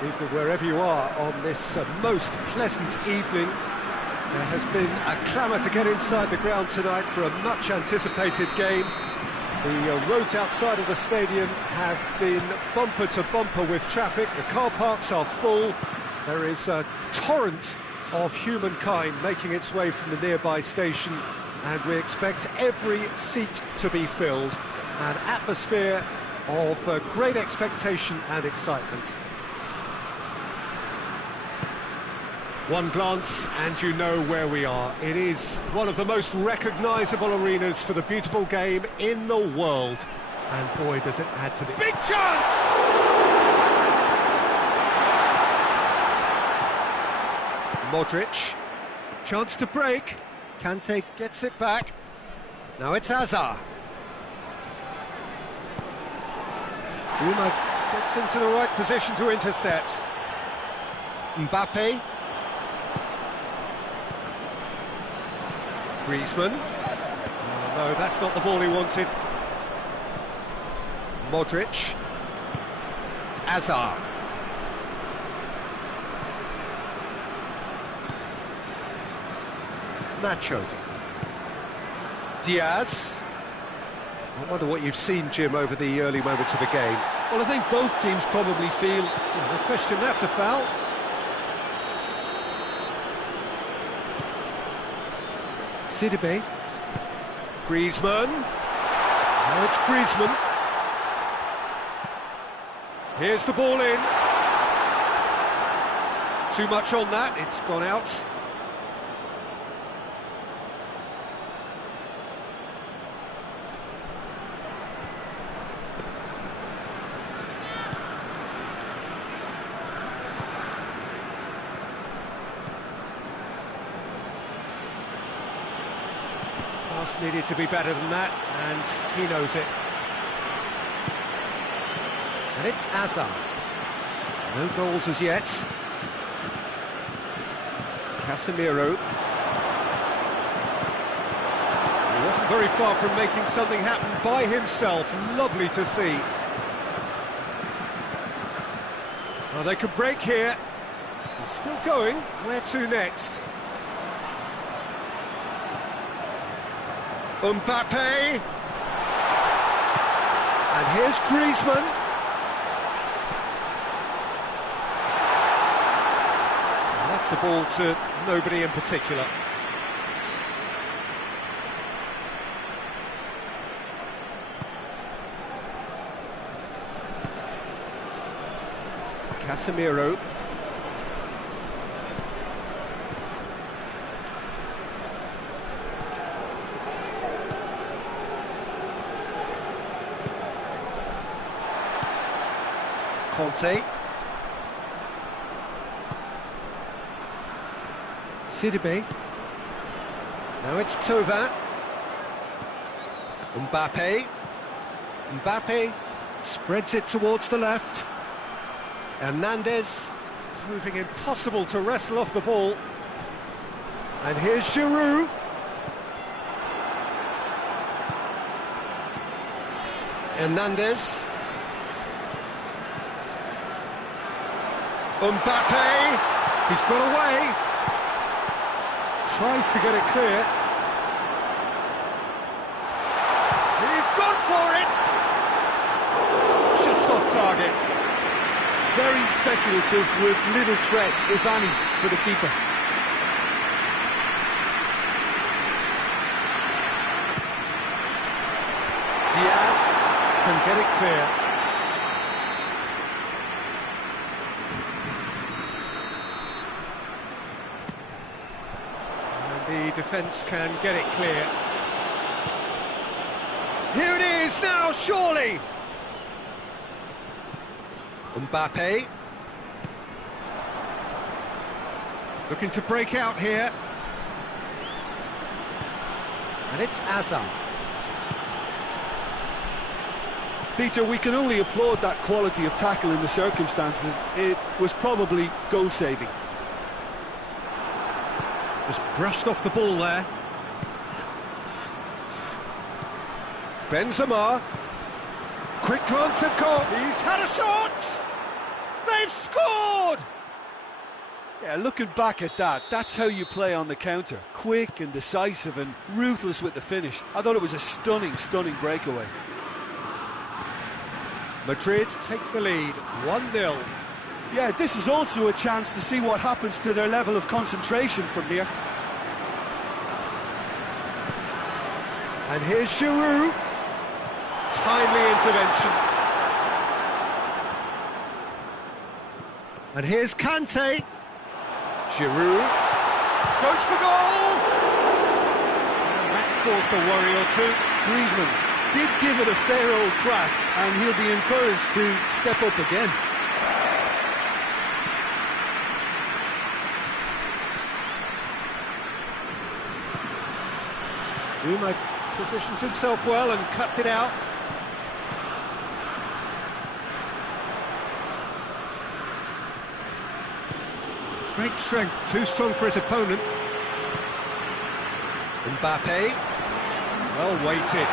Good evening wherever you are on this most pleasant evening. There has been a clamour to get inside the ground tonight for a much-anticipated game. The roads outside of the stadium have been bumper to bumper with traffic. The car parks are full. There is a torrent of humankind making its way from the nearby station, and we expect every seat to be filled. An atmosphere of great expectation and excitement. One glance and you know where we are. It is one of the most recognisable arenas for the beautiful game in the world. And boy, does it add to the... Big chance! Modric. Chance to break. Kante gets it back. Now it's Hazard. Zuma gets into the right position to intercept. Mbappe. Griezmann. Oh, no, that's not the ball he wanted. Modric. Hazard. Nacho. Diaz. I wonder what you've seen, Jim, over the early moments of the game. Well, I think both teams probably feel... No question, that's a foul. Sidibe. Griezmann. Now it's Griezmann. Here's the ball in. Too much on that, it's gone out. Pass needed to be better than that, and he knows it. And it's Hazard. No goals as yet. Casemiro. He wasn't very far from making something happen by himself. Lovely to see. Well, they could break here. He's still going. Where to next? Mbappe. And here's Griezmann. And that's a ball to nobody in particular. Casemiro. Conte. Sidibe. Now it's Thauvin. Mbappe. Mbappe spreads it towards the left. Hernandez proving impossible to wrestle off the ball. And here's Giroud. Hernandez. Mbappe, he's got away, tries to get it clear. He's gone for it! Just off target. Very speculative with little threat, if any, for the keeper. Diaz can get it clear. The defence can get it clear. Here it is now, surely! Mbappe. Looking to break out here. And it's Hazard. Peter, we can only applaud that quality of tackle in the circumstances. It was probably goal-saving. Just brushed off the ball there. Benzema. Quick glance at goal. He's had a shot! They've scored! Yeah, looking back at that, that's how you play on the counter. Quick and decisive and ruthless with the finish. I thought it was a stunning, stunning breakaway. Madrid take the lead, 1-0. Yeah, this is also a chance to see what happens to their level of concentration from here. And here's Giroud. Timely intervention. And here's Kante. Giroud goes for goal! And that's caused a worry or two. Griezmann did give it a fair old crack, and he'll be encouraged to step up again. Zuma positions himself well and cuts it out. Great strength, too strong for his opponent. Mbappe, well weighted.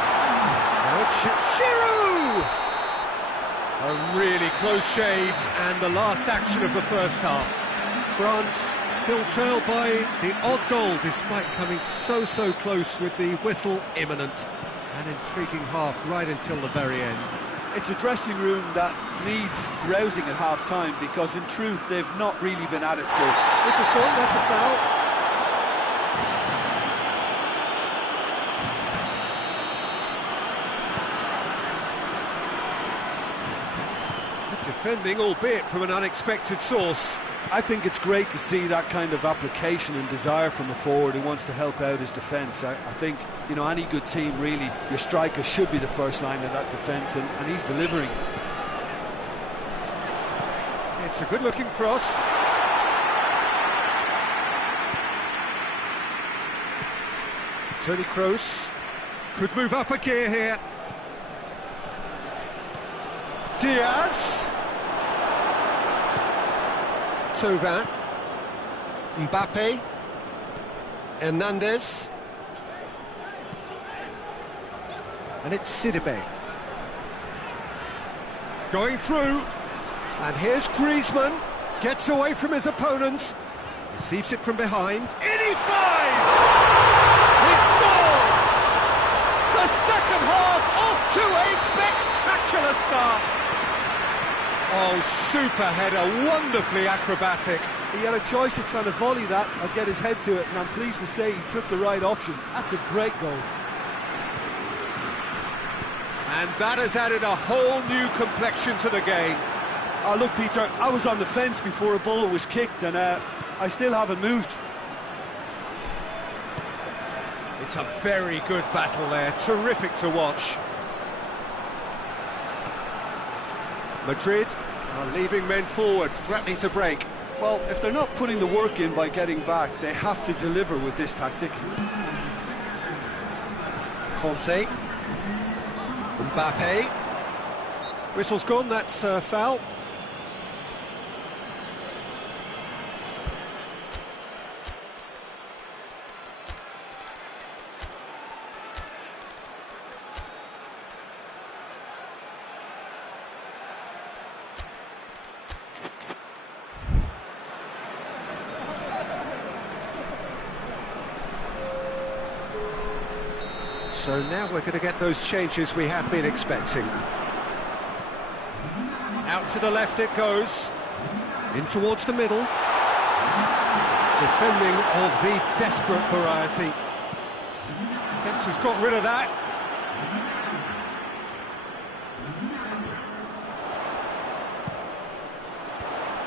Now it's Giroud! A really close shave, and the last action of the first half. France still trailed by the odd goal, despite coming so close with the whistle imminent. An intriguing half right until the very end. It's a dressing room that needs rousing at half-time, because in truth they've not really been at it so. This is gone, that's a foul. Good defending, albeit from an unexpected source. I think it's great to see that kind of application and desire from a forward who wants to help out his defence. I think, you know, any good team, really, your striker should be the first line of that defence, and he's delivering. It's a good-looking cross. Toni Kroos could move up a gear here. Diaz. Thauvin, Mbappe, Hernandez, and it's Sidibe. Going through, and here's Griezmann, gets away from his opponent, receives it from behind, in he flies! He scored! The second half off to a spectacular start! Oh, super header, wonderfully acrobatic. He had a choice of trying to volley that or get his head to it, and I'm pleased to say he took the right option. That's a great goal. And that has added a whole new complexion to the game. Oh, look, Peter, I was on the fence before a ball was kicked, and I still haven't moved. It's a very good battle there, terrific to watch. Madrid are leaving men forward, threatening to break. Well, if they're not putting the work in by getting back, they have to deliver with this tactic. Conte. Mbappe. Whistle's gone, that's a foul. So now we're going to get those changes we have been expecting. Out to the left it goes, in towards the middle. Defending of the desperate variety. Defence has got rid of that.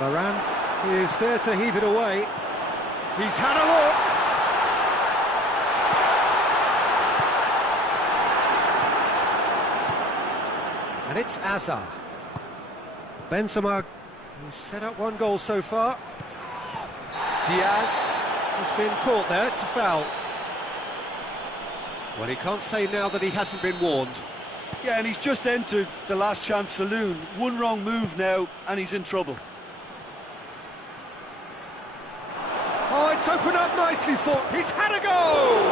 Varane is there to heave it away. He's had a look. And it's Hazard. Benzema, who's set up one goal so far. Diaz has been caught there, it's a foul. Well, he can't say now that he hasn't been warned. Yeah, and he's just entered the last chance saloon. One wrong move now, and he's in trouble. Oh, it's opened up nicely for... He's had a goal!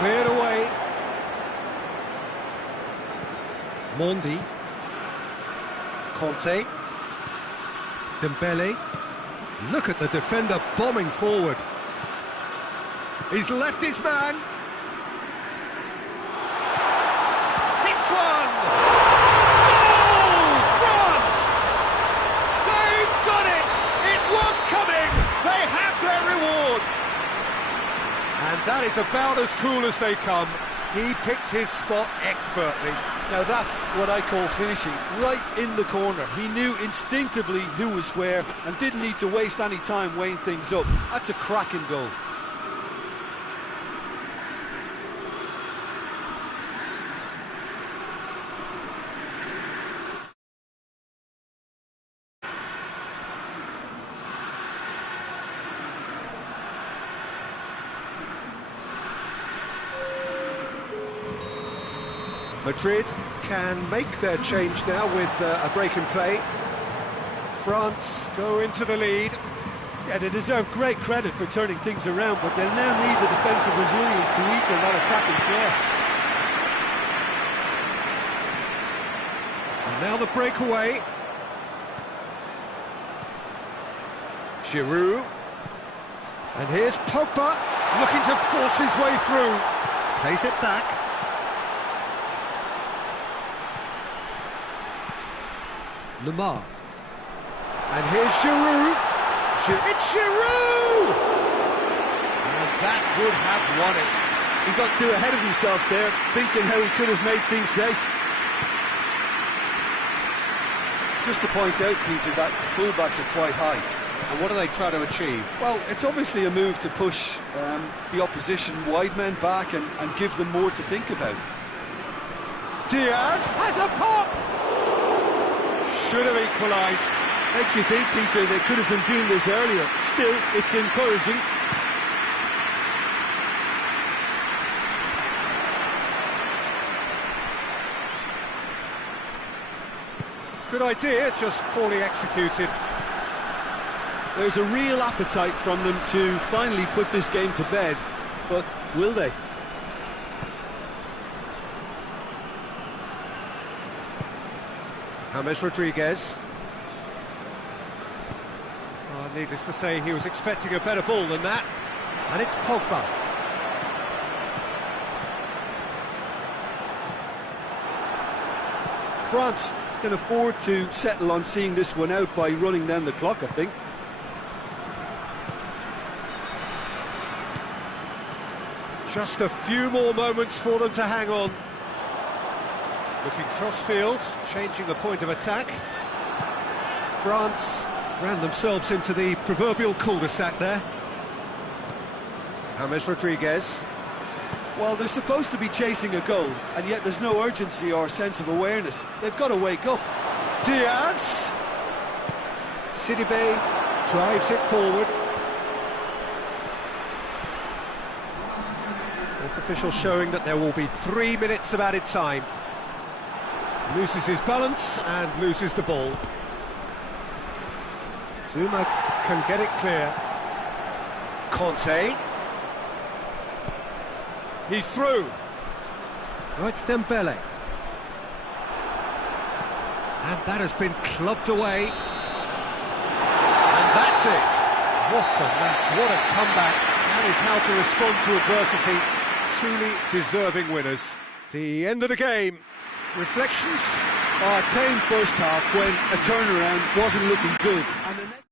Cleared away. Mondi, Conte, Dembele, Look at the defender bombing forward. He's left his man. Hits one! Goal! France! They've done it! It was coming! They have their reward! And that is about as cool as they come. He picked his spot expertly. Now that's what I call finishing, right in the corner. He knew instinctively who was where and didn't need to waste any time weighing things up. That's a cracking goal. Madrid can make their change now with a break in play. France go into the lead. Yeah, they deserve great credit for turning things around, but they'll now need the defensive resilience to equal that attacking flair. And now the breakaway. Giroud. And here's Pogba, looking to force his way through. Plays it back. Lemar. And here's Giroud. It's Giroud! And that would have won it. He got too ahead of himself there, thinking how he could have made things safe. Just to point out, Peter, that the fullbacks are quite high. And what do they try to achieve? Well, it's obviously a move to push the opposition wide men back and give them more to think about. Diaz has a pop! Should have equalised. Makes you think, Peter, they could have been doing this earlier. Still, it's encouraging. Good idea, just poorly executed. There's a real appetite from them to finally put this game to bed, but will they? James Rodriguez. Oh, needless to say, he was expecting a better ball than that. And it's Pogba. France can afford to settle on seeing this one out by running down the clock, I think. Just a few more moments for them to hang on. Looking cross-field, changing the point of attack. France ran themselves into the proverbial cul-de-sac there. James Rodriguez. Well, they're supposed to be chasing a goal, and yet there's no urgency or sense of awareness. They've got to wake up. Diaz. Sidibe drives it forward. Fourth official showing that there will be 3 minutes of added time. Loses his balance and loses the ball. Zuma can get it clear. Conte. He's through. Oh, it's Dembele. And that has been clubbed away. And that's it. What a match, what a comeback. That is how to respond to adversity. Truly deserving winners. The end of the game. Reflections? A tame first half when a turnaround wasn't looking good. And the next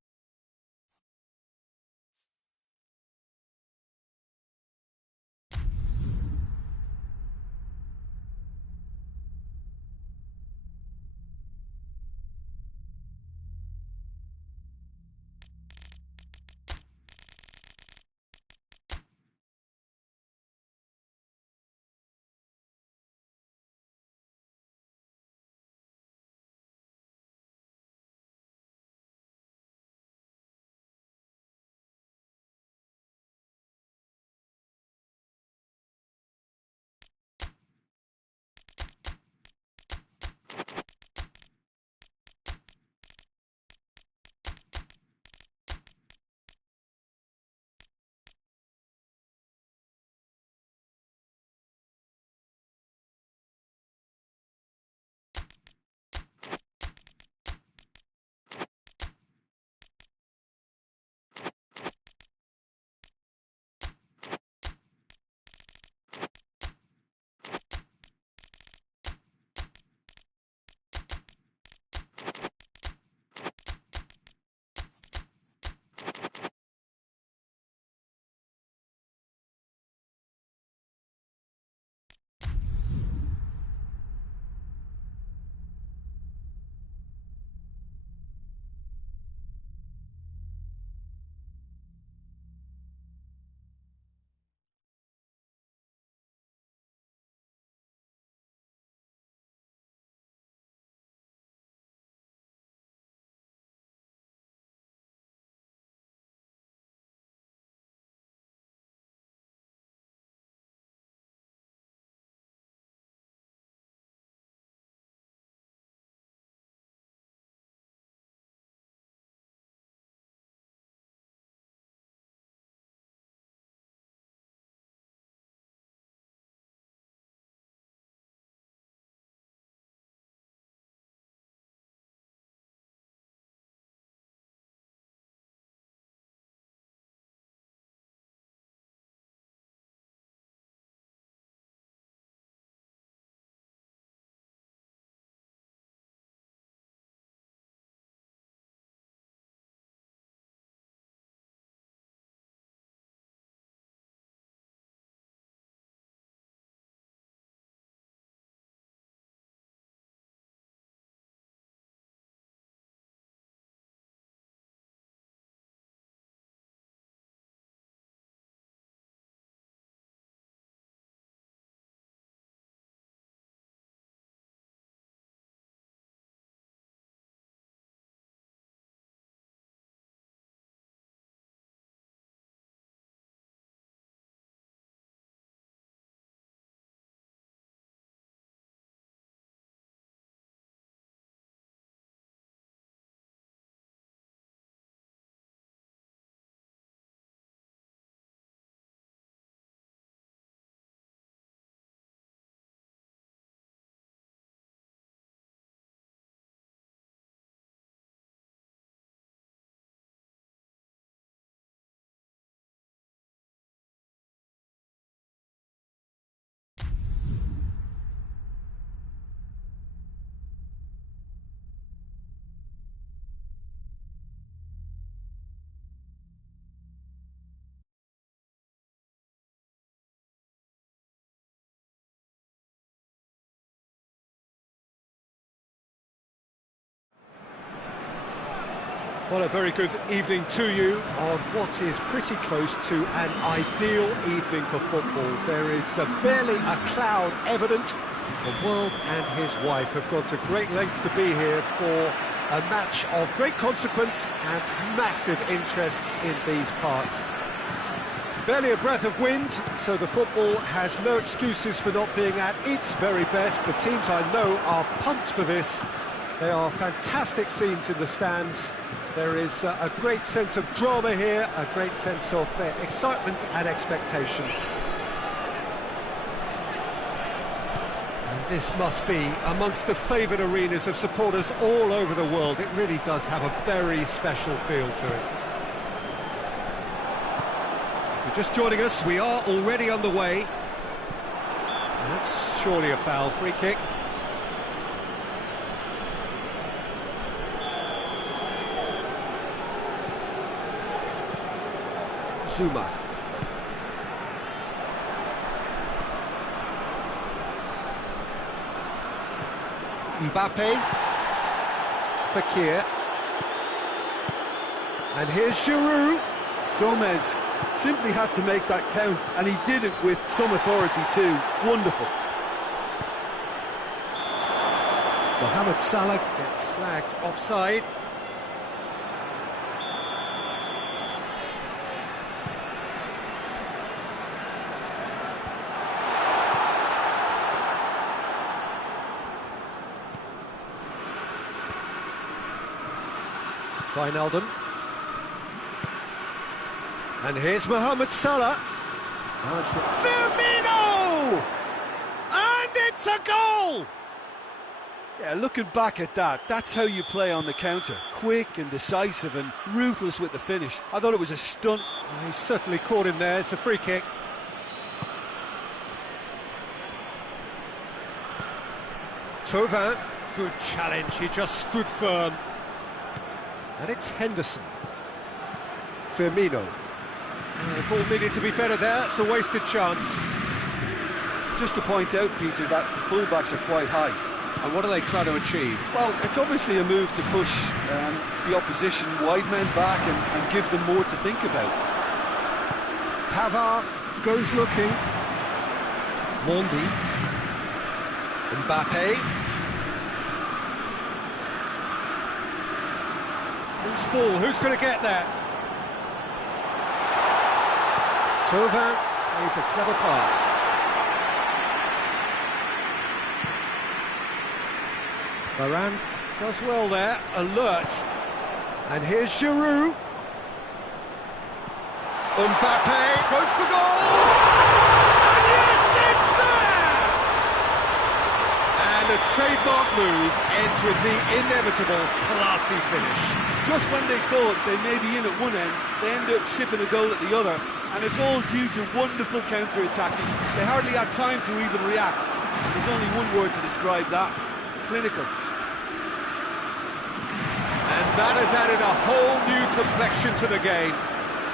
Well, a very good evening to you on what is pretty close to an ideal evening for football. There is barely a cloud evident. The world and his wife have gone to great lengths to be here for a match of great consequence and massive interest in these parts. Barely a breath of wind, so the football has no excuses for not being at its very best. The teams I know are pumped for this. There are fantastic scenes in the stands. There is a great sense of drama here, a great sense of excitement and expectation. And this must be amongst the favoured arenas of supporters all over the world. It really does have a very special feel to it. If you're just joining us, we are already underway. And that's surely a foul, free kick. Zuma. Mbappe. Fekir. And here's Giroud. Gomez simply had to make that count, and he did it with some authority too. Wonderful. Mohamed Salah gets flagged offside. Wijnaldum. And here's Mohamed Salah. Firmino! And it's a goal! Yeah, looking back at that, that's how you play on the counter. Quick and decisive and ruthless with the finish. I thought it was a stunt. He certainly caught him there. It's a free kick. Thauvin. Good challenge. He just stood firm. And it's Henderson. Firmino. The ball needed to be better there. It's a wasted chance. Just to point out, Peter, that the fullbacks are quite high. And what are they trying to achieve? Well, it's obviously a move to push the opposition wide men back and give them more to think about. Pavard goes looking. Mondi. Mbappe. Who's ball? Who's going to get there? Thauvin plays a clever pass. Varane does well there, alert. And here's Giroud. Mbappe goes for goal! And yes, it's there! And a trademark move ends with the inevitable classy finish. Just when they thought they may be in at one end, they end up shipping a goal at the other, and it's all due to wonderful counter-attacking. They hardly had time to even react. There's only one word to describe that: clinical. And that has added a whole new complexion to the game.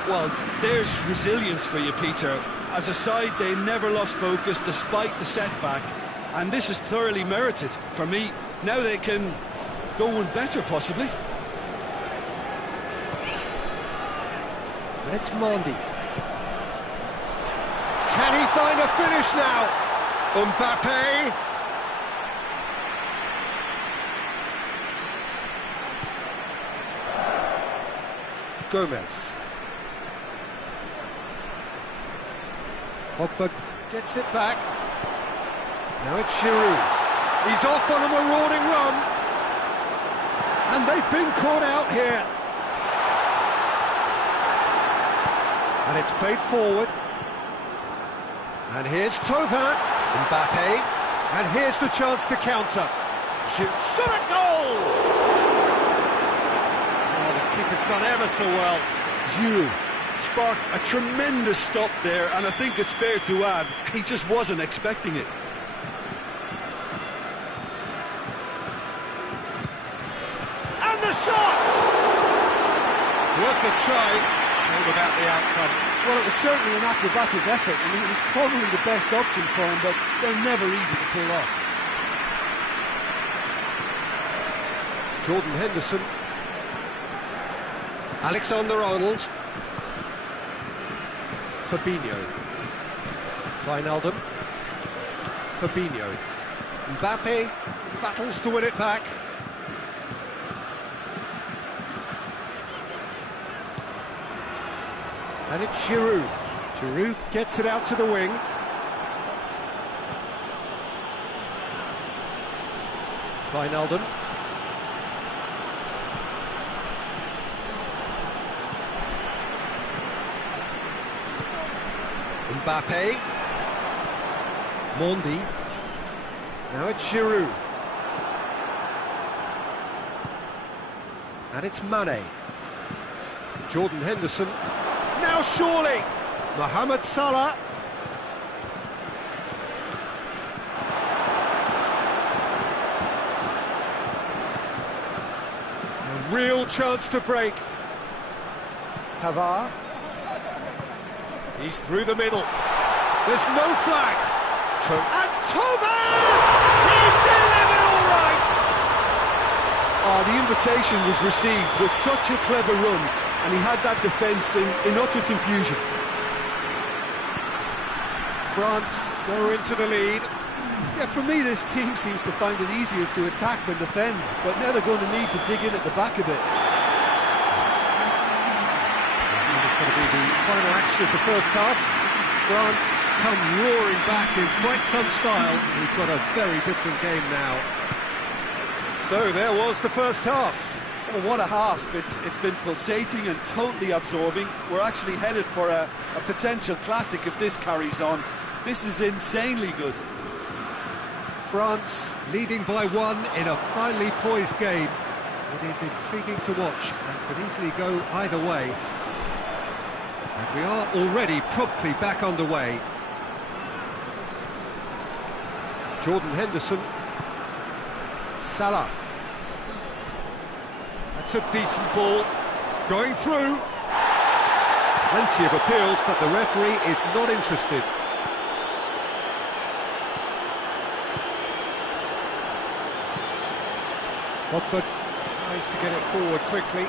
Well, there's resilience for you, Peter. As a side, they never lost focus despite the setback, and this is thoroughly merited. For me, now they can go one better, possibly. And it's Mondi. Can he find a finish now? Mbappe. Gomez. Pogba gets it back. Now it's Giroud. He's off on a marauding run. And they've been caught out here. And it's played forward. And here's Thauvin. Mbappe. And here's the chance to counter. Shot a goal! Oh, the keeper's done ever so well. Giroud sparked a tremendous stop there, and I think it's fair to add, he just wasn't expecting it. And the shot! Worth a try. All about the outcome. Well, it was certainly an acrobatic effort. I mean, it was probably the best option for him, but they're never easy to pull off. Jordan Henderson. Alexander-Arnold. Fabinho. Wijnaldum. Fabinho. Mbappe battles to win it back. And it's Giroud. Giroud gets it out to the wing. Wijnaldum. Mbappe. Mondi. Now it's Giroud. And it's Mane. Jordan Henderson. Now surely! Mohamed Salah. A real chance to break. Pavard. He's through the middle. There's no flag. And Tove! He's delivered all right! Oh, the invitation was received with such a clever run, and he had that defence in utter confusion. France go into the lead. Yeah, for me, this team seems to find it easier to attack than defend, but now they're going to need to dig in at the back a bit. It's going to be the final action of the first half. France come roaring back in quite some style. We've got a very different game now. So there was the first half. Oh, what a half. It's been pulsating and totally absorbing. We're actually headed for a potential classic if this carries on. This is insanely good. France leading by one in a finely poised game. It is intriguing to watch and could easily go either way. And we are already promptly back underway. Jordan Henderson. Salah. That's a decent ball. Going through. Plenty of appeals, but the referee is not interested. Pogba tries to get it forward quickly.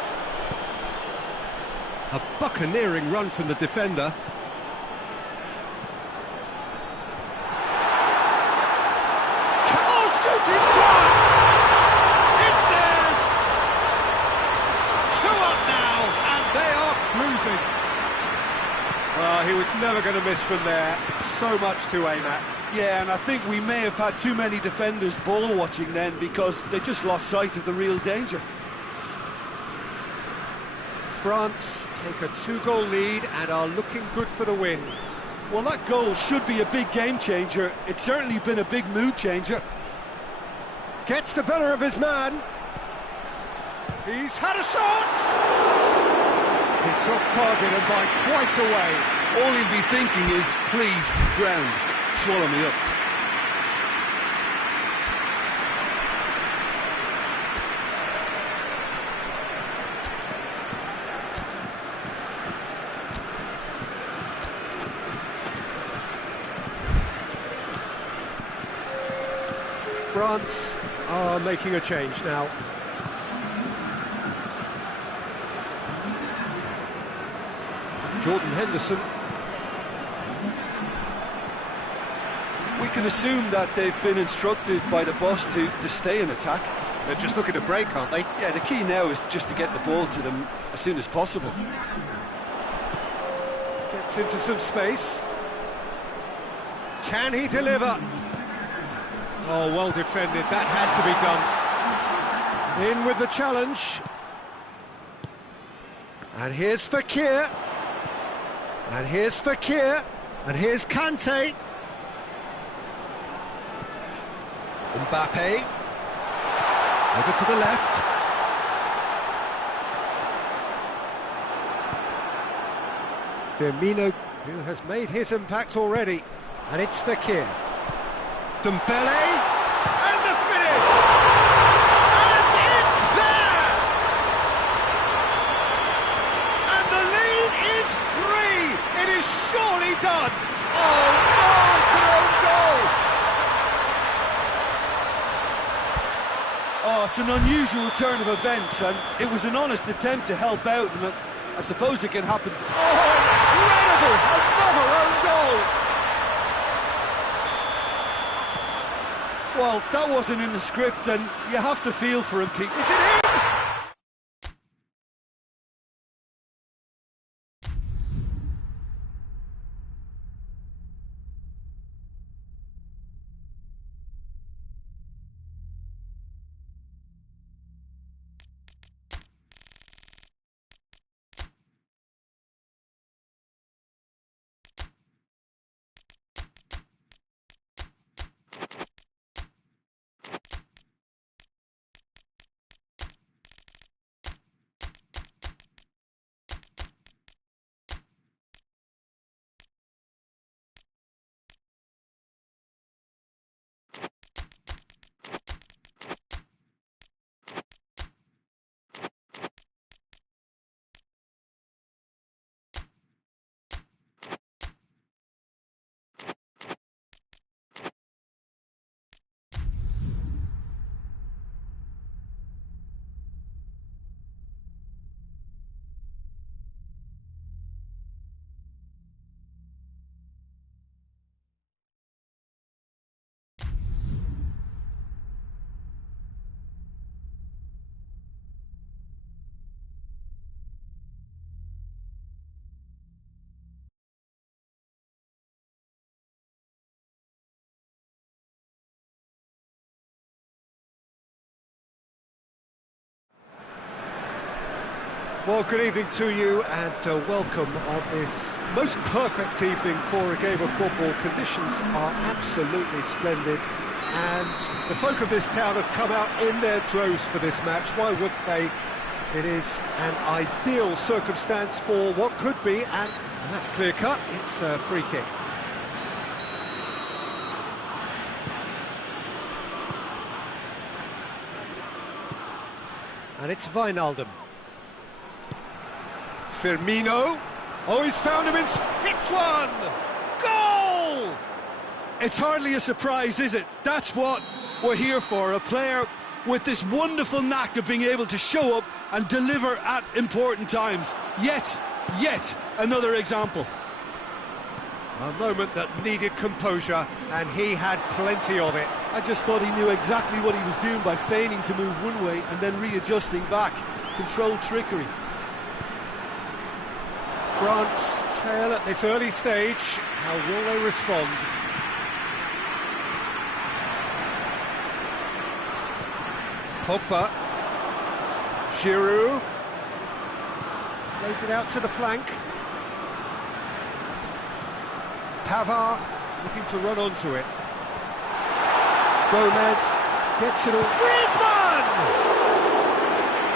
A buccaneering run from the defender. Oh, shooting chance! It's there! 2 up now, and they are cruising. Well, he was never going to miss from there. So much to aim at. Yeah, and I think we may have had too many defenders ball watching then because they just lost sight of the real danger. France take a 2-goal lead and are looking good for the win. Well, that goal should be a big game changer. It's certainly been a big mood changer. Gets the better of his man. He's had a shot! It's off target and by quite a way. All he'll be thinking is, please, ground, swallow me up. France are making a change now. Jordan Henderson. We can assume that they've been instructed by the boss to stay in attack. They're just looking to break, aren't they? Yeah, the key now is just to get the ball to them as soon as possible. Gets into some space. Can he deliver? Oh, well defended. That had to be done. In with the challenge. And here's Fekir. And here's Fekir. And here's Kante. Mbappe. Over to the left. Firmino, who has made his impact already. And it's Fekir. Dembele. And the finish! And it's there! And the lead is 3! It is surely done! Oh, no, it's an own goal! Oh, it's an unusual turn of events, and it was an honest attempt to help out, and I suppose it can happen. Oh, incredible! Another own goal! Well, that wasn't in the script, and you have to feel for him, Pete. Is it in? Well, good evening to you and welcome on this most perfect evening for a game of football. Conditions are absolutely splendid and the folk of this town have come out in their droves for this match. Why wouldn't they? It is an ideal circumstance for what could be, and that's clear-cut, it's a free kick. And it's Wijnaldum. Firmino. Oh, he's found him in... Hits one! Goal! It's hardly a surprise, is it? That's what we're here for, a player with this wonderful knack of being able to show up and deliver at important times. Yet another example. A moment that needed composure, and he had plenty of it. I just thought he knew exactly what he was doing by feigning to move one way and then readjusting back. Controlled trickery. France trail at this early stage. How will they respond? Pogba. Giroud. Plays it out to the flank. Pavard looking to run onto it. Gomez gets it all. Griezmann!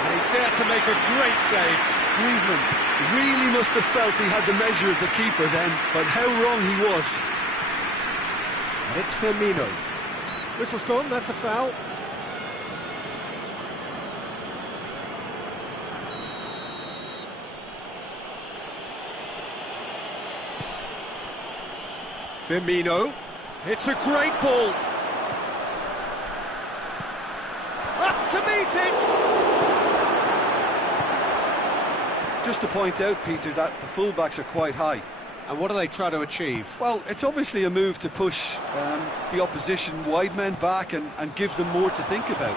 And he's there to make a great save. Griezmann really must have felt he had the measure of the keeper then, but how wrong he was. And it's Firmino. Whistle's gone, that's a foul. Firmino. It's a great ball. Up to meet it! Just to point out, Peter, that the fullbacks are quite high. And what do they try to achieve? Well, it's obviously a move to push the opposition wide men back and give them more to think about.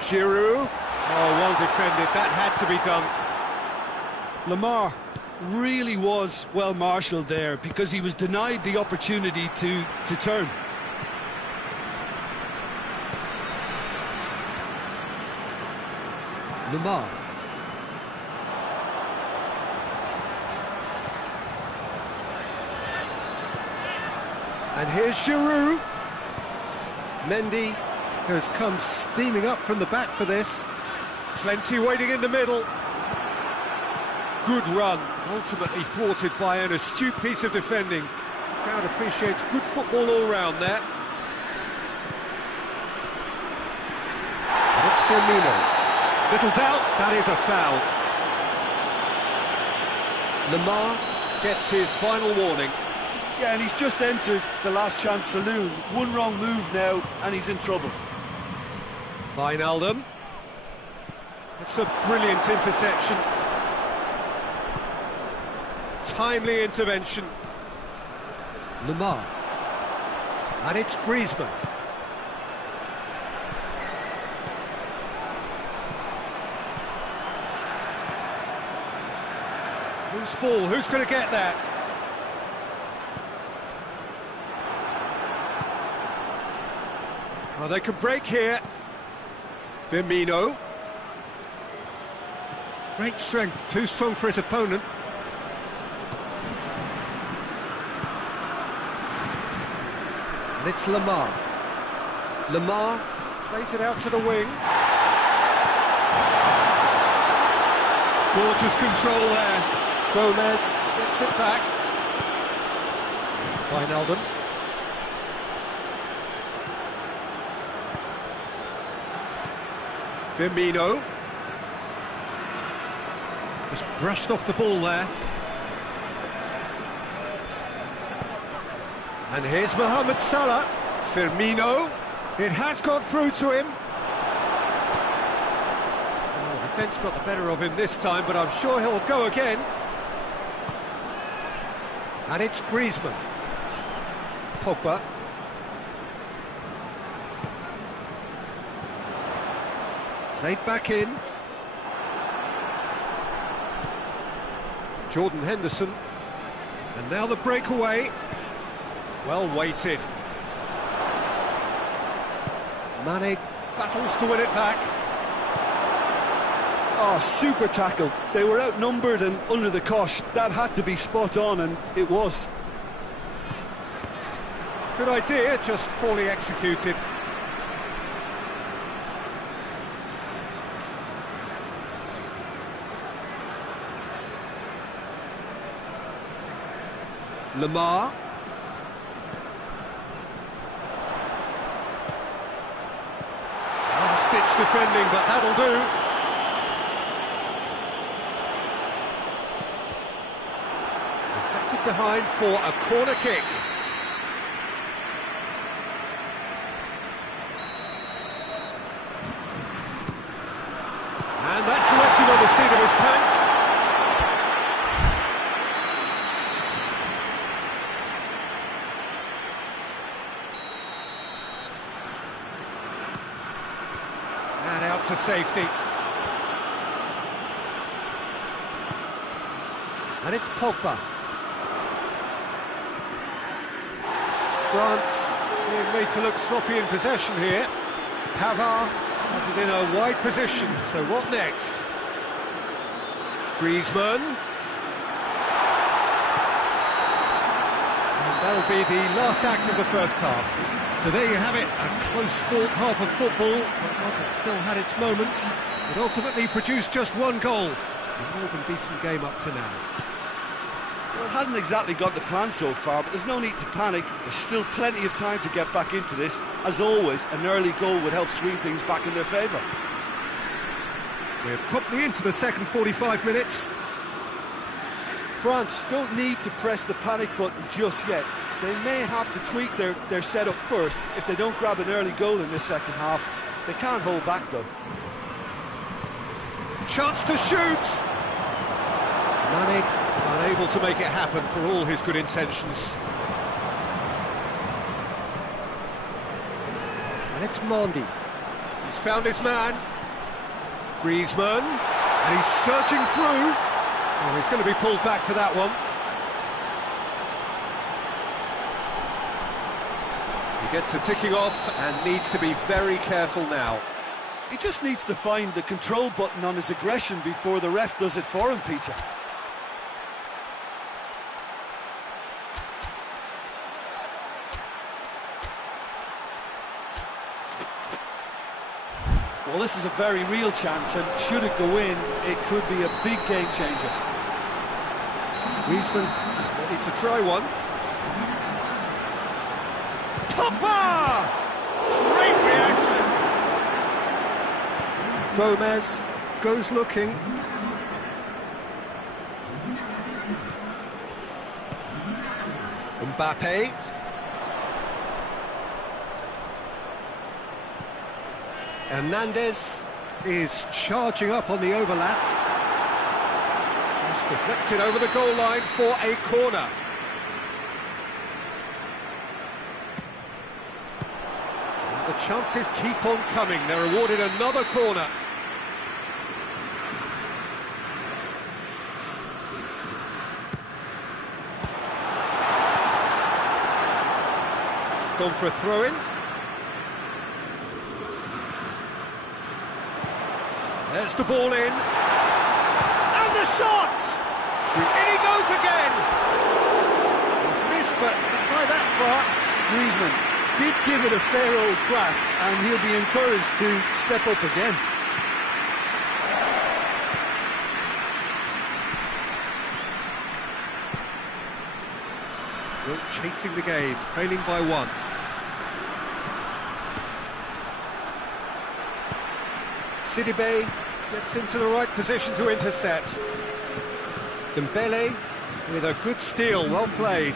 Giroud. Oh, well defended. That had to be done. Lemar really was well marshalled there because he was denied the opportunity to turn. Lemar. And here's Giroud. Mendy has come steaming up from the back for this. Plenty waiting in the middle. Good run, ultimately thwarted by an astute piece of defending. Crowd appreciates good football all round there. And it's Firmino. Little doubt, that is a foul. Lemar gets his final warning. Yeah, and he's just entered the last chance saloon. One wrong move now, and he's in trouble. Wijnaldum. It's a brilliant interception. Timely intervention. Lemar. And it's Griezmann. Loose ball, who's going to get that? Oh, they can break here. Firmino. Great strength, too strong for his opponent. And it's Lemar. Lemar plays it out to the wing. Gorgeous control there. Gomez gets it back. Wijnaldum. Firmino. Just brushed off the ball there. And here's Mohamed Salah. Firmino. It has got through to him. Oh, defence got the better of him this time, but I'm sure he'll go again. And it's Griezmann. Pogba. Played back in. Jordan Henderson. And now the breakaway. Well weighted. Mane battles to win it back. Oh, super tackle. They were outnumbered and under the cosh. That had to be spot on, and it was. Good idea, just poorly executed. Lemar. Last-ditch defending, but that'll do. Deflected behind for a corner kick. And that's left him on the seat of his pants. And out to safety. And it's Pogba. France being made to look sloppy in possession here. Pavard has it in a wide position, so what next? Griezmann. And that'll be the last act of the first half. So there you have it, a close-fought half of football, but one that still had its moments. It ultimately produced just one goal. A more than decent game up to now. Well, it hasn't exactly got the plan so far, but there's no need to panic. There's still plenty of time to get back into this. As always, an early goal would help swing things back in their favour. We're promptly into the second 45 minutes. France don't need to press the panic button just yet. They may have to tweak their setup first if they don't grab an early goal in this second half. They can't hold back, though. Chance to shoot! Mane unable to make it happen for all his good intentions. And it's Mendy. He's found his man. Griezmann. And he's surging through. Oh, he's going to be pulled back for that one. He gets a ticking off and needs to be very careful now. He just needs to find the control button on his aggression before the ref does it for him, Peter. Well, this is a very real chance, and should it go in, it could be a big game changer. Griezmann ready to try one. Pogba! Great reaction! Gomez goes looking. Mbappe. Hernandez is charging up on the overlap. Just deflected over the goal line for a corner. And the chances keep on coming. They're awarded another corner. It's gone for a throw-in. There's the ball in, and the shot! In he goes again! It's missed, but not by that far. Griezmann did give it a fair old crack, and he'll be encouraged to step up again. Well, chasing the game, trailing by one. Sidibe gets into the right position to intercept. Dembele with a good steal, well played.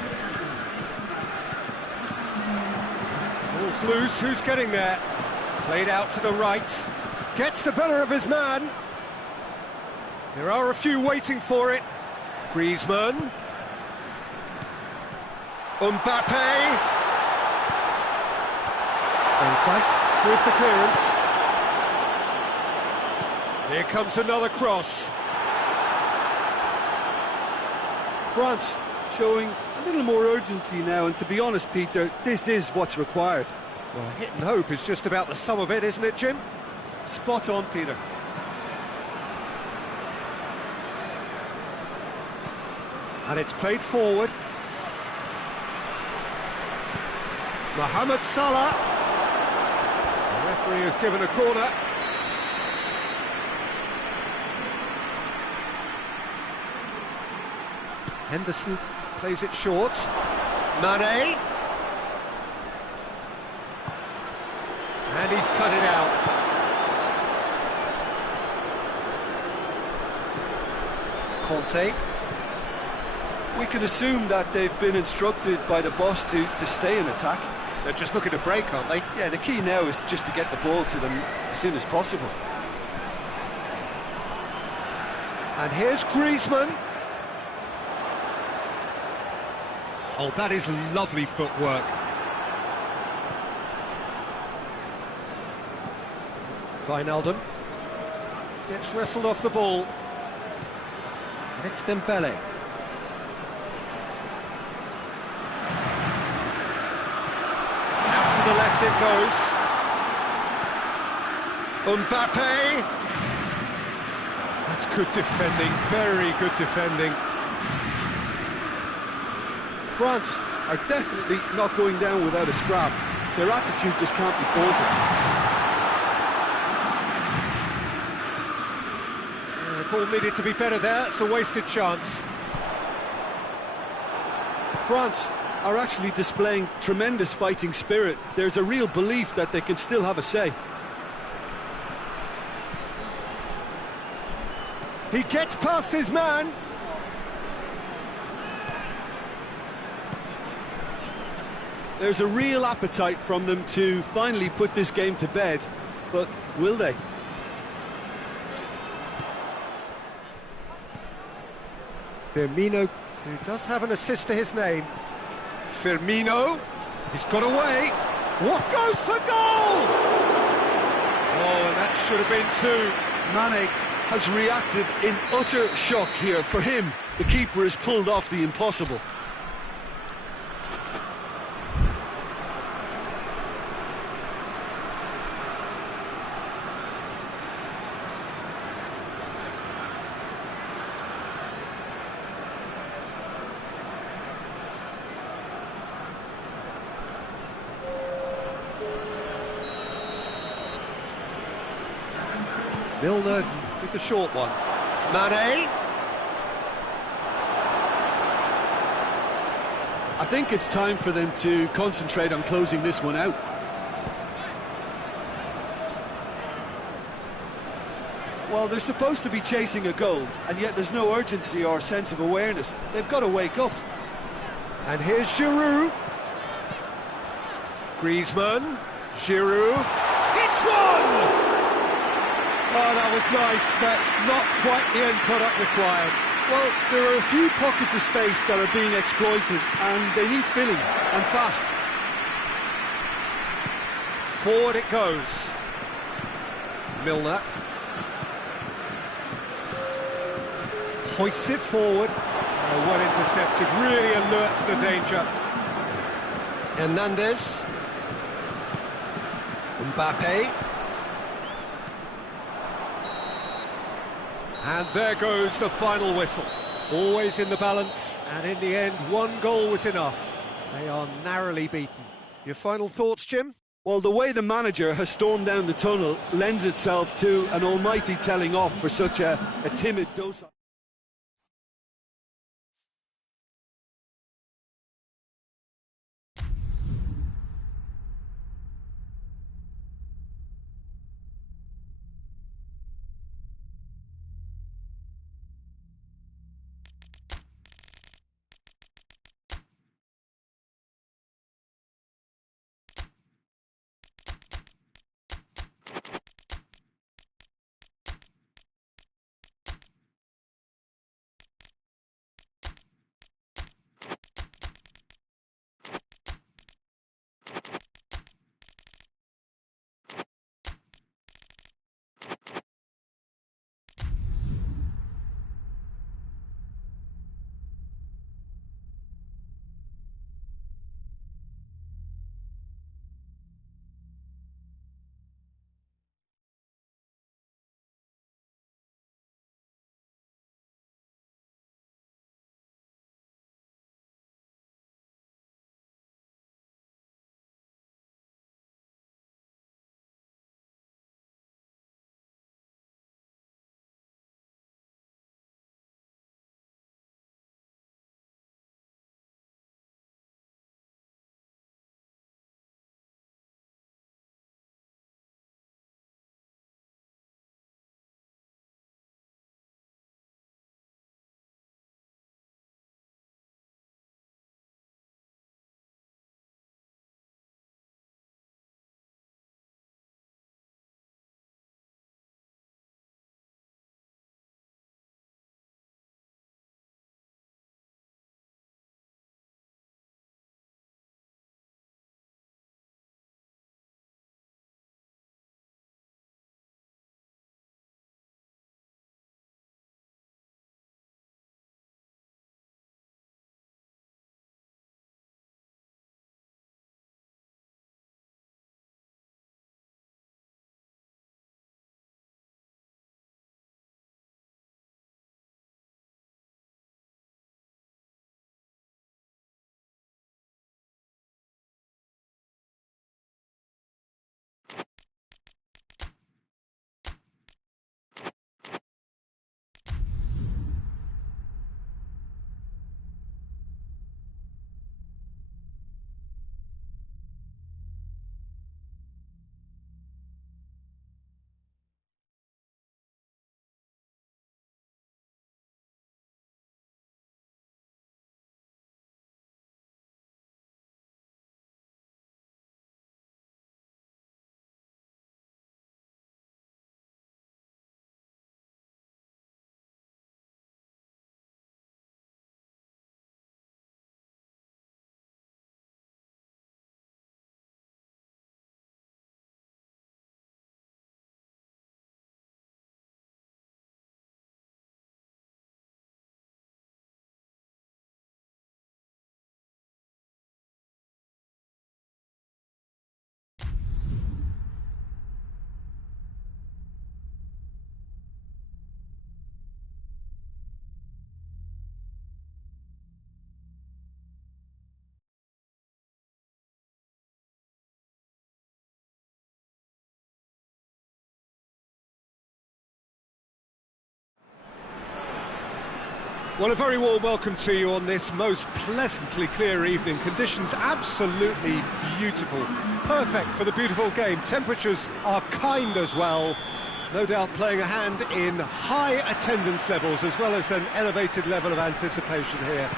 Ball's loose, who's getting there? Played out to the right, gets the better of his man. There are a few waiting for it. Griezmann. Mbappe. And back with the clearance. Here comes another cross. France showing a little more urgency now, and to be honest, Peter, this is what's required. Well, hit and hope is just about the sum of it, isn't it, Jim? Spot on, Peter. And it's played forward. Mohamed Salah. The referee has given a corner. Henderson plays it short. Mane. And he's cut it out. Conte. We can assume that they've been instructed by the boss to stay in attack. They're just looking to break, aren't they? Yeah, the key now is just to get the ball to them as soon as possible. And here's Griezmann. Oh, that is lovely footwork. Wijnaldum gets wrestled off the ball. And it's Dembele. Out to the left it goes. Mbappe. That's good defending, very good defending. France are definitely not going down without a scrap. Their attitude just can't be faulted. The ball needed to be better there, it's a wasted chance. France are actually displaying tremendous fighting spirit. There's a real belief that they can still have a say. He gets past his man. There's a real appetite from them to finally put this game to bed, but will they? Firmino, who does have an assist to his name. Firmino, he's got away. What goes for goal? Oh, and that should have been two. Mane has reacted in utter shock here. For him, the keeper has pulled off the impossible. Milner with the short one. Mane. I think it's time for them to concentrate on closing this one out. Well, they're supposed to be chasing a goal, and yet there's no urgency or sense of awareness. They've got to wake up. And here's Giroud. Griezmann. Giroud. Hits one! Oh, that was nice, but not quite the end product required. Well, there are a few pockets of space that are being exploited, and they need filling, and fast. Forward it goes. Milner. Hoists it forward. Oh, well intercepted, really alert to the danger. Hernandez. Mbappe. And there goes the final whistle. Always in the balance, and in the end, one goal was enough. They are narrowly beaten. Your final thoughts, Jim? Well, the way the manager has stormed down the tunnel lends itself to an almighty telling off for such a timid, docile... Well, a very warm welcome to you on this most pleasantly clear evening. Conditions absolutely beautiful, perfect for the beautiful game. Temperatures are kind as well, no doubt playing a hand in high attendance levels as well as an elevated level of anticipation here.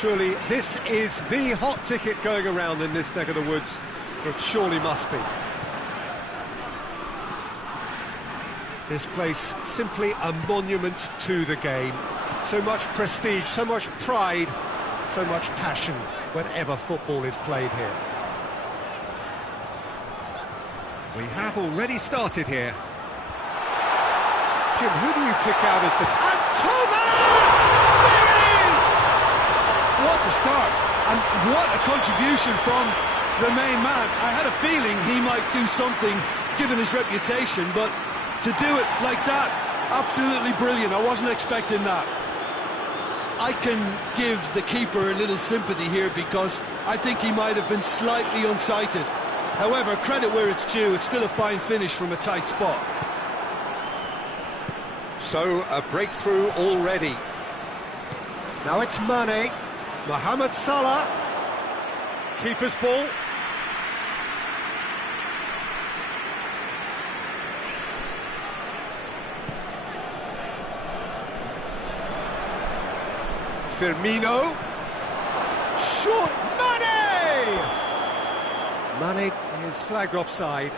Surely this is the hot ticket going around in this neck of the woods. It surely must be. This place simply a monument to the game. So much prestige, so much pride, so much passion whenever football is played here. We have already started here. Jim, who do you pick out as the... Antova! There it is! What a start, and what a contribution from the main man. I had a feeling he might do something, given his reputation, but to do it like that, absolutely brilliant. I wasn't expecting that. I can give the keeper a little sympathy here because I think he might have been slightly unsighted. However, credit where it's due, it's still a fine finish from a tight spot. So, a breakthrough already. Now it's Mane, Mohamed Salah, keeper's ball. Firmino, short, Mane! Mane is flagged offside.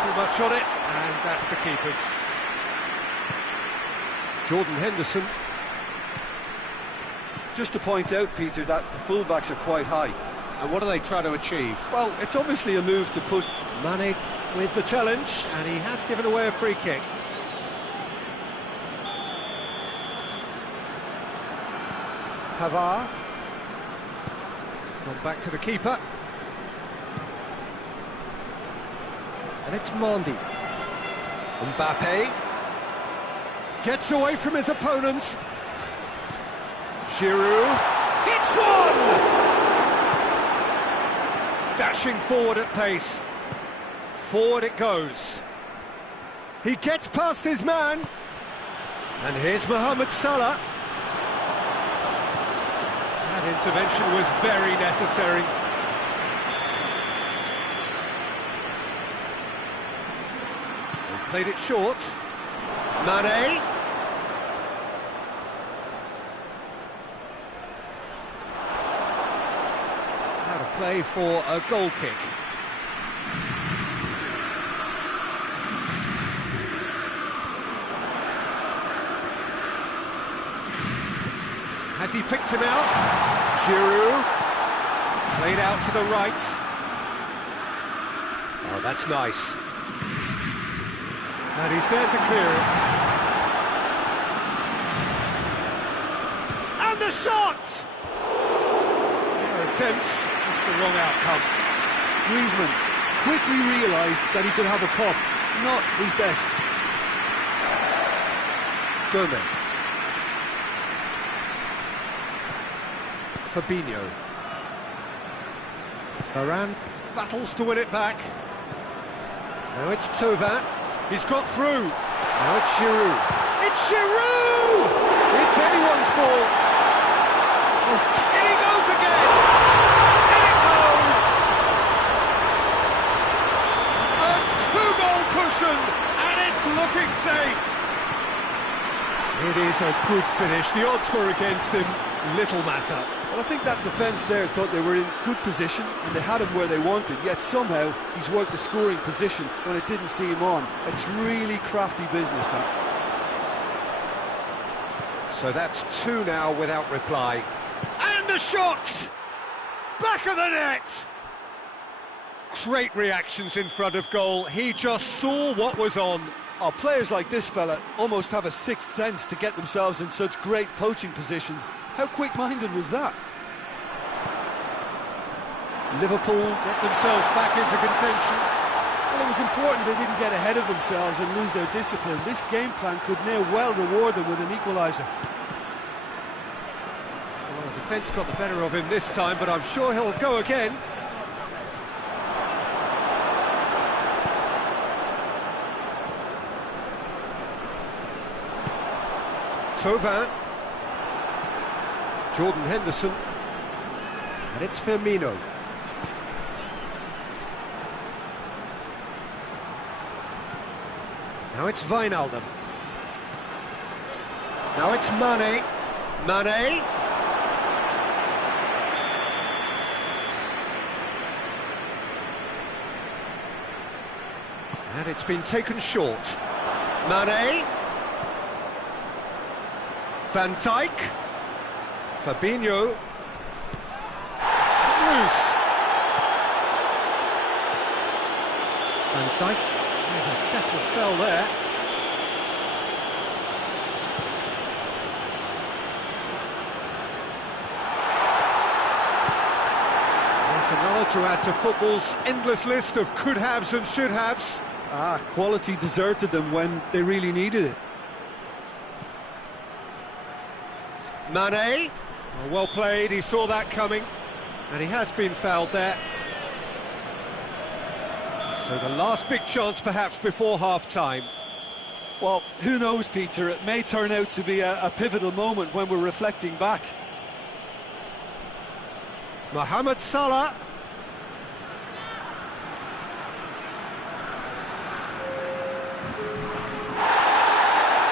Too much on it, and that's the keeper's. Jordan Henderson. Just to point out, Peter, that the fullbacks are quite high. And what do they try to achieve? Well, it's obviously a move to put... Mane with the challenge, and he has given away a free kick. Pavard. Gone back to the keeper. And it's Mendy. Mbappe. Gets away from his opponent. Giroud. Hits one! Dashing forward at pace. Forward it goes. He gets past his man. And here's Mohamed Salah. That intervention was very necessary. They've played it short. Mane. Out of play for a goal kick. Has he picked him out? Giroud. Played out to the right. Oh, that's nice. And he's there to clear it. And the shot! Fair attempt, just the wrong outcome. Griezmann quickly realised that he could have a pop. Not his best. Gomez. Fabinho. Varane battles to win it back. Now it's Thauvin. He's got through. Now it's Giroud. It's Giroud! It's anyone's ball. Oh, in he goes again. In it goes. A two-goal cushion, and it's looking safe. It is a good finish. The odds were against him. Little matter. Well, I think that defence there thought they were in good position and they had him where they wanted, yet somehow he's worked the scoring position when it didn't see him on. It's really crafty business, that. So that's two now without reply. And a shot! Back of the net! Great reactions in front of goal. He just saw what was on. Oh, players like this fella almost have a sixth sense to get themselves in such great poaching positions. How quick-minded was that? Liverpool get themselves back into contention. Well, it was important they didn't get ahead of themselves and lose their discipline. This game plan could now well reward them with an equaliser. Well, the defence got the better of him this time, but I'm sure he'll go again. Thauvin. Jordan Henderson. And it's Firmino. Now it's Wijnaldum. Now it's Mane. Mane. And it's been taken short. Mane. Van Dijk. Fabinho. Loose. Van Dijk with a definite foul there. That's another to add to football's endless list of could-haves and should-haves. Quality deserted them when they really needed it. Mane, well played, he saw that coming, and he has been fouled there. So the last big chance perhaps before half-time. Well, who knows, Peter, it may turn out to be a pivotal moment when we're reflecting back. Mohamed Salah.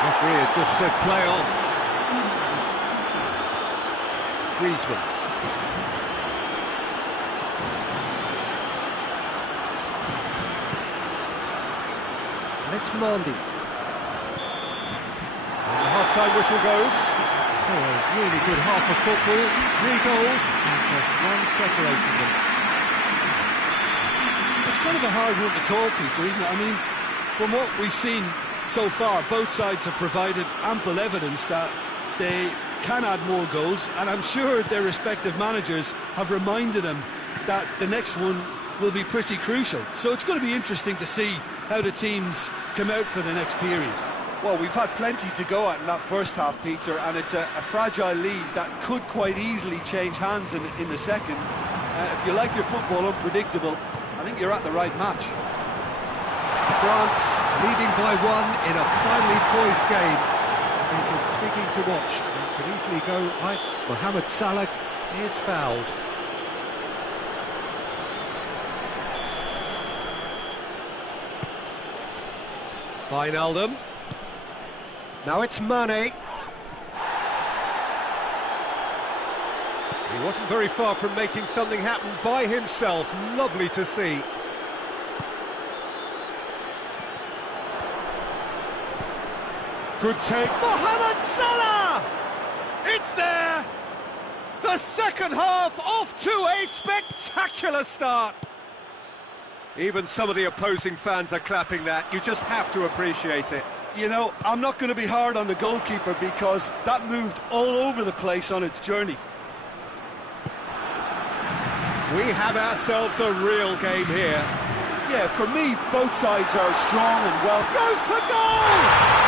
Referee has just said play on. Griezmann. And it's Mendy. And the half-time whistle goes. So a really good half of football, 3 goals and just one separating them. It's kind of a hard one to call, Peter, isn't it? I mean, from what we've seen so far, both sides have provided ample evidence that they can add more goals, and I'm sure their respective managers have reminded them that the next one will be pretty crucial. So it's going to be interesting to see how the teams come out for the next period. Well, we've had plenty to go at in that first half, Peter, and it's a fragile lead that could quite easily change hands in the second. If you like your football unpredictable, I think you're at the right match. France leading by 1 in a finely poised game. It's intriguing to watch. It could easily go right. Mohamed Salah is fouled. Wijnaldum. Now it's Mane. He wasn't very far from making something happen by himself. Lovely to see. Good take. Mohamed Salah! It's there! The second half off to a spectacular start. Even some of the opposing fans are clapping that. You just have to appreciate it. You know, I'm not going to be hard on the goalkeeper because that moved all over the place on its journey. We have ourselves a real game here. Yeah, for me, both sides are strong and well... Goes for goal!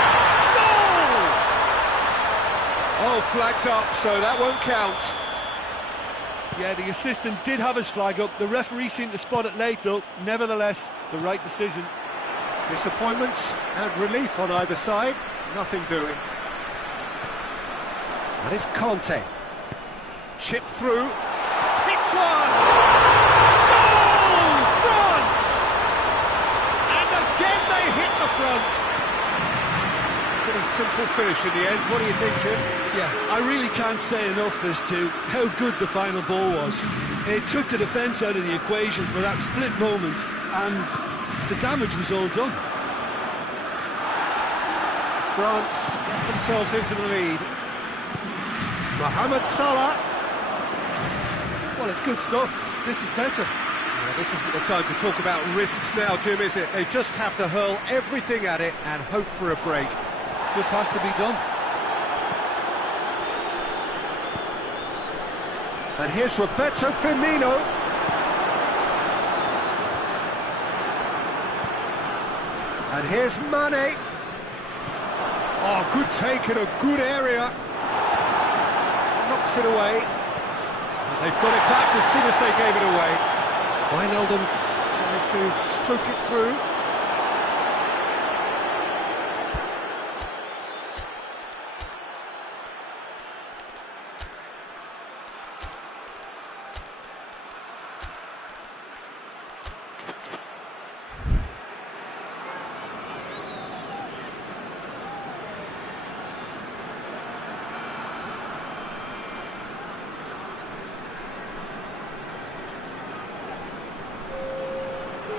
Oh, flags up, so that won't count. Yeah, the assistant did have his flag up. The referee seemed to spot it late, though. Nevertheless, the right decision. Disappointment and relief on either side. Nothing doing. And it's Conte. Chip through. Hits one! Goal! France! And again they hit the front. Pretty simple finish in the end. What do you think, Jim? Yeah, I really can't say enough as to how good the final ball was. It took the defence out of the equation for that split moment, and the damage was all done. France get themselves into the lead. Mohamed Salah. Well, it's good stuff. This is better. Yeah, this isn't the time to talk about risks now, Jim, is it? They just have to hurl everything at it and hope for a break. Just has to be done. And here's Roberto Firmino. And here's Mane. Oh, good take in a good area. Knocks it away. And they've got it back as soon as they gave it away. Wijnaldum tries to stroke it through.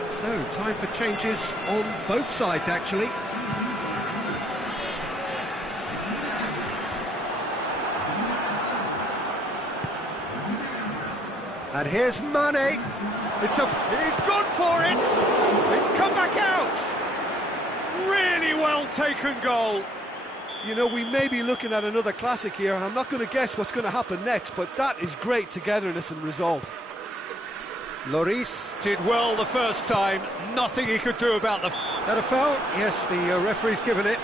So, time for changes on both sides, actually. And here's Mane. He's gone for it. It's come back out. Really well taken goal. You know, we may be looking at another classic here, and I'm not going to guess what's going to happen next, but that is great togetherness and resolve. Lloris did well the first time. Nothing he could do about that a foul? Yes, the referee's given it.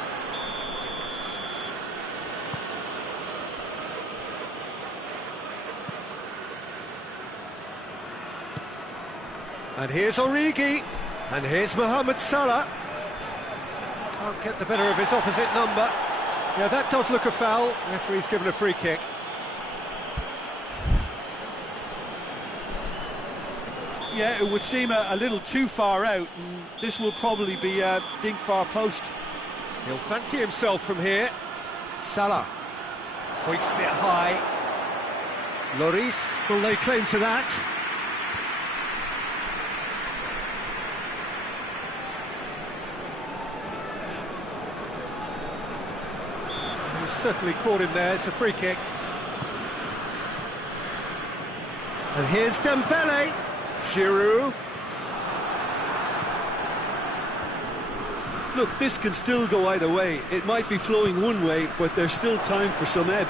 And here's Origi, and here's Mohamed Salah. Can't get the better of his opposite number. Yeah, that does look a foul. Referee's given a free kick. Yeah, it would seem a little too far out, and this will probably be a dink far post. He'll fancy himself from here. Salah hoists it high. Lloris will lay claim to that. He's certainly caught him there. It's a free kick. And here's Dembele. Giroud. Look, this can still go either way. It might be flowing one way, but there's still time for some ebb.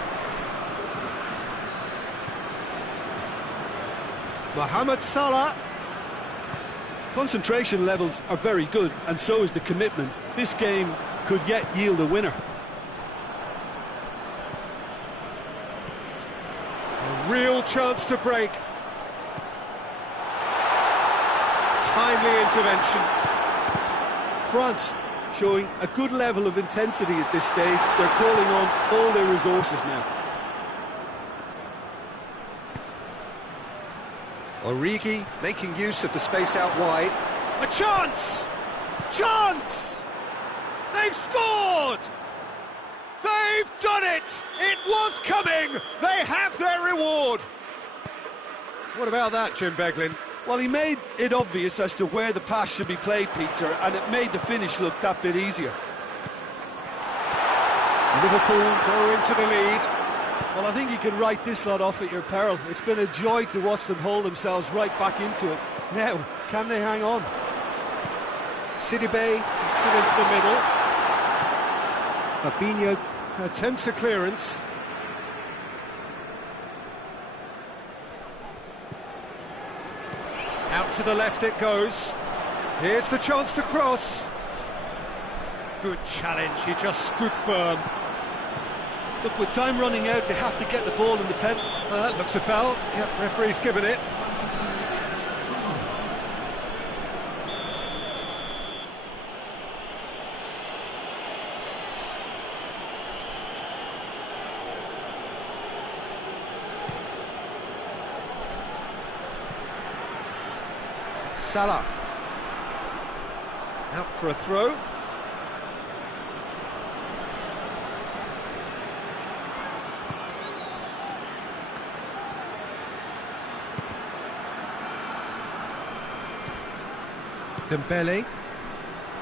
Mohamed Salah. Concentration levels are very good, and so is the commitment. This game could yet yield a winner. A real chance to break. Timely intervention. France showing a good level of intensity at this stage. They're calling on all their resources now. Origi making use of the space out wide. A chance! Chance! They've scored! They've done it! It was coming! They have their reward! What about that, Jim Beglin? Well, he made it obvious as to where the pass should be played, Peter, and it made the finish look that bit easier. Liverpool go into the lead. Well, I think you can write this lot off at your peril. It's been a joy to watch them hold themselves right back into it. Now, can they hang on? Sidibe gets it into the middle. Fabinho attempts a clearance. Out to the left it goes. Here's the chance to cross. Good challenge, he just stood firm. Look, with time running out, they have to get the ball in the pen. That looks a foul. Yep, referee's given it. Salah. Out for a throw. Dembele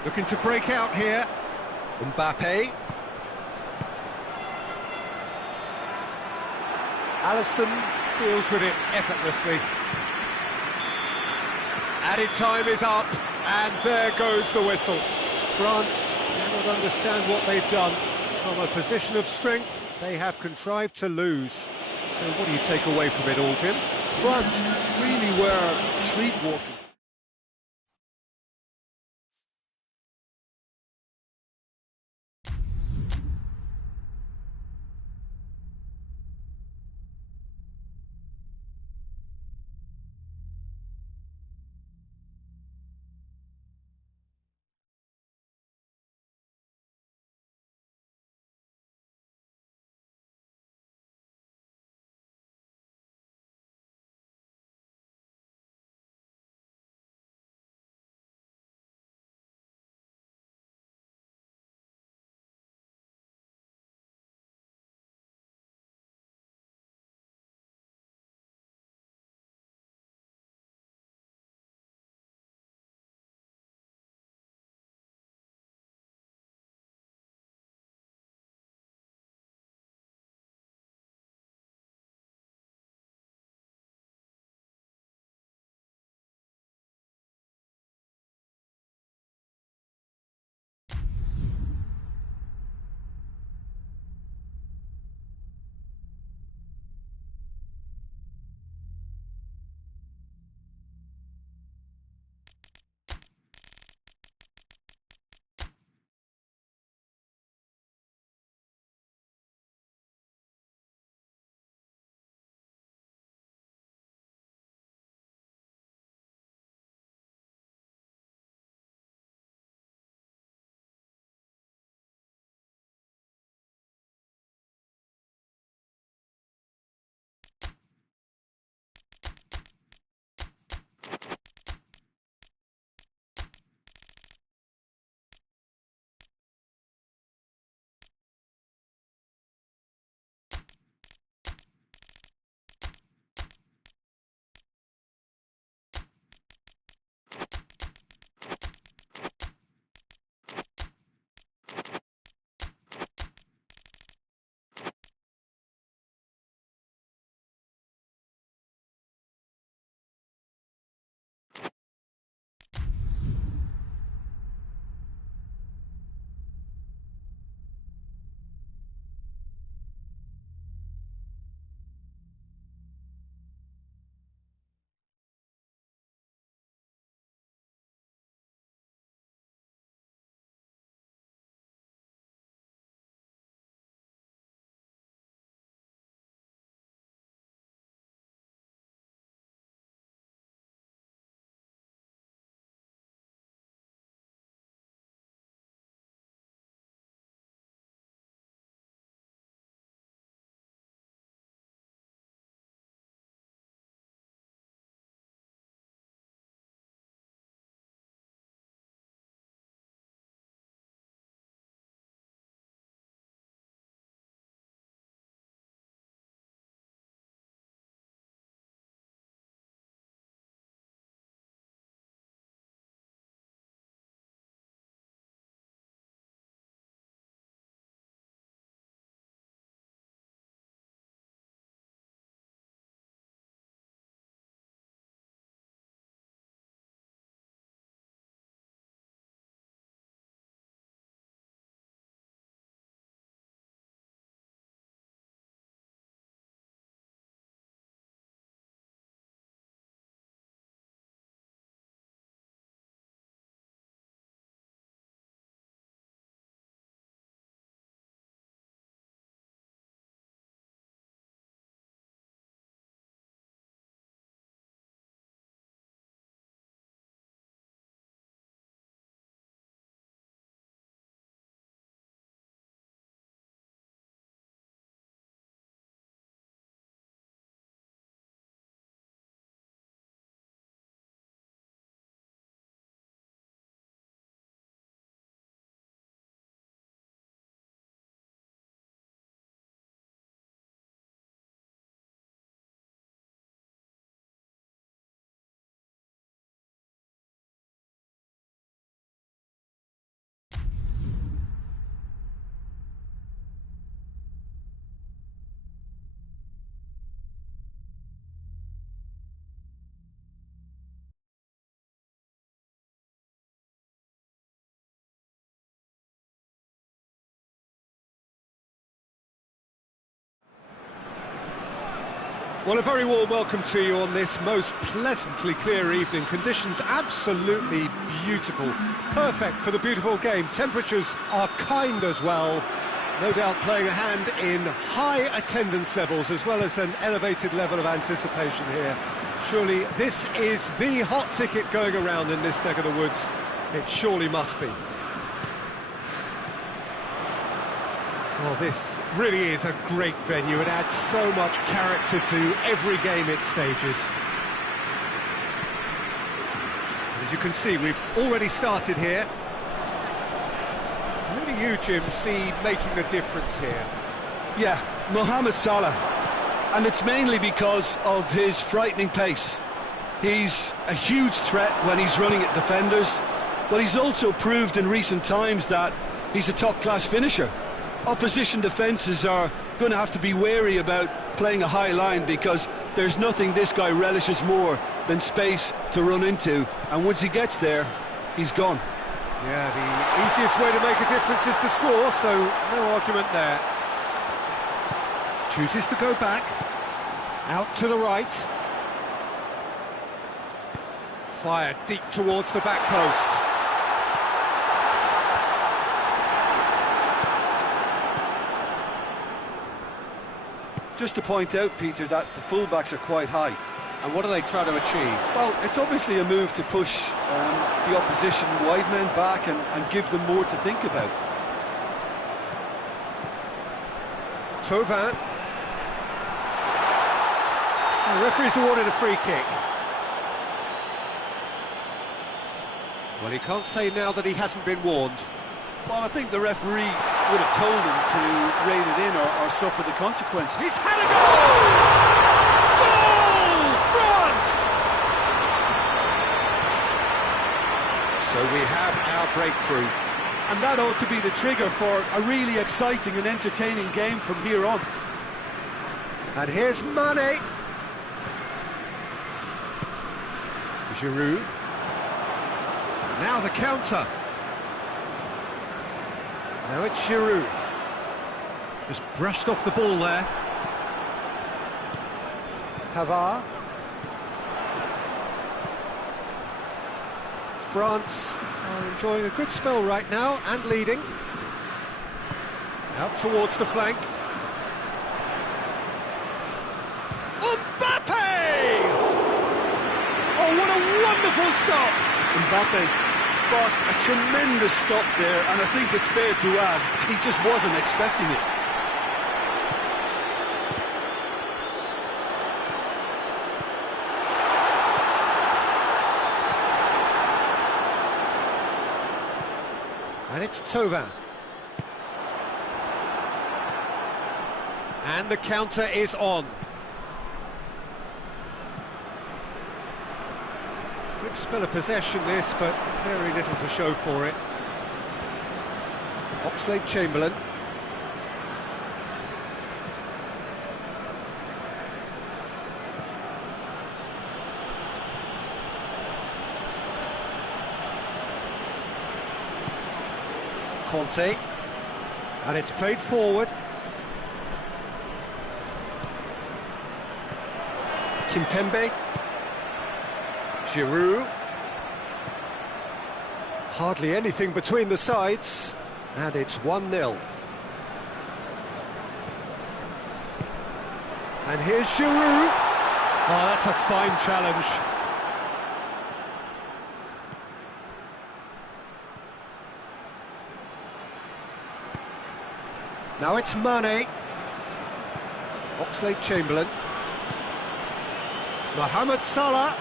looking to break out here. Mbappe. Alisson deals with it effortlessly. Added time is up, and there goes the whistle. France cannot understand what they've done. From a position of strength, they have contrived to lose. So what do you take away from it all, Jim? France really were sleepwalking. Well, a very warm welcome to you on this most pleasantly clear evening. Conditions absolutely beautiful, perfect for the beautiful game. Temperatures are kind as well, no doubt playing a hand in high attendance levels as well as an elevated level of anticipation here. Surely this is the hot ticket going around in this neck of the woods. It surely must be. Well, this really is a great venue. It adds so much character to every game it stages. As you can see, we've already started here. Who do you, Jim, see making the difference here? Yeah, Mohamed Salah. And it's mainly because of his frightening pace. He's a huge threat when he's running at defenders, but he's also proved in recent times that he's a top-class finisher. Opposition defences are going to have to be wary about playing a high line because there's nothing this guy relishes more than space to run into, and once he gets there, he's gone. Yeah, the easiest way to make a difference is to score, so no argument there. Chooses to go back, out to the right. Fired deep towards the back post. Just to point out, Peter, that the fullbacks are quite high. And what are they trying to achieve? Well, it's obviously a move to push the opposition wide men back and give them more to think about. Thauvin. The referee's awarded a free kick. Well, he can't say now that he hasn't been warned. Well, I think the referee would have told him to rein it in or suffer the consequences. He's had a goal! Goal! France! So we have our breakthrough. And that ought to be the trigger for a really exciting and entertaining game from here on. And here's Mane. Giroud. Now the counter. Now it's Giroud. Just brushed off the ball there. Pavard. France are enjoying a good spell right now and leading. Out towards the flank. Mbappe! Oh, what a wonderful stop! Mbappe sparked a tremendous stop there, and I think it's fair to add, he just wasn't expecting it. And it's Thauvin. And the counter is on. Good spell of possession this, but very little to show for it. Oxlade-Chamberlain. Conte. And it's played forward. Kimpembe. Giroud. Hardly anything between the sides, and it's 1-0. And here's Giroud. Oh, that's a fine challenge. Now it's Mane. Oxlade-Chamberlain. Mohamed Salah.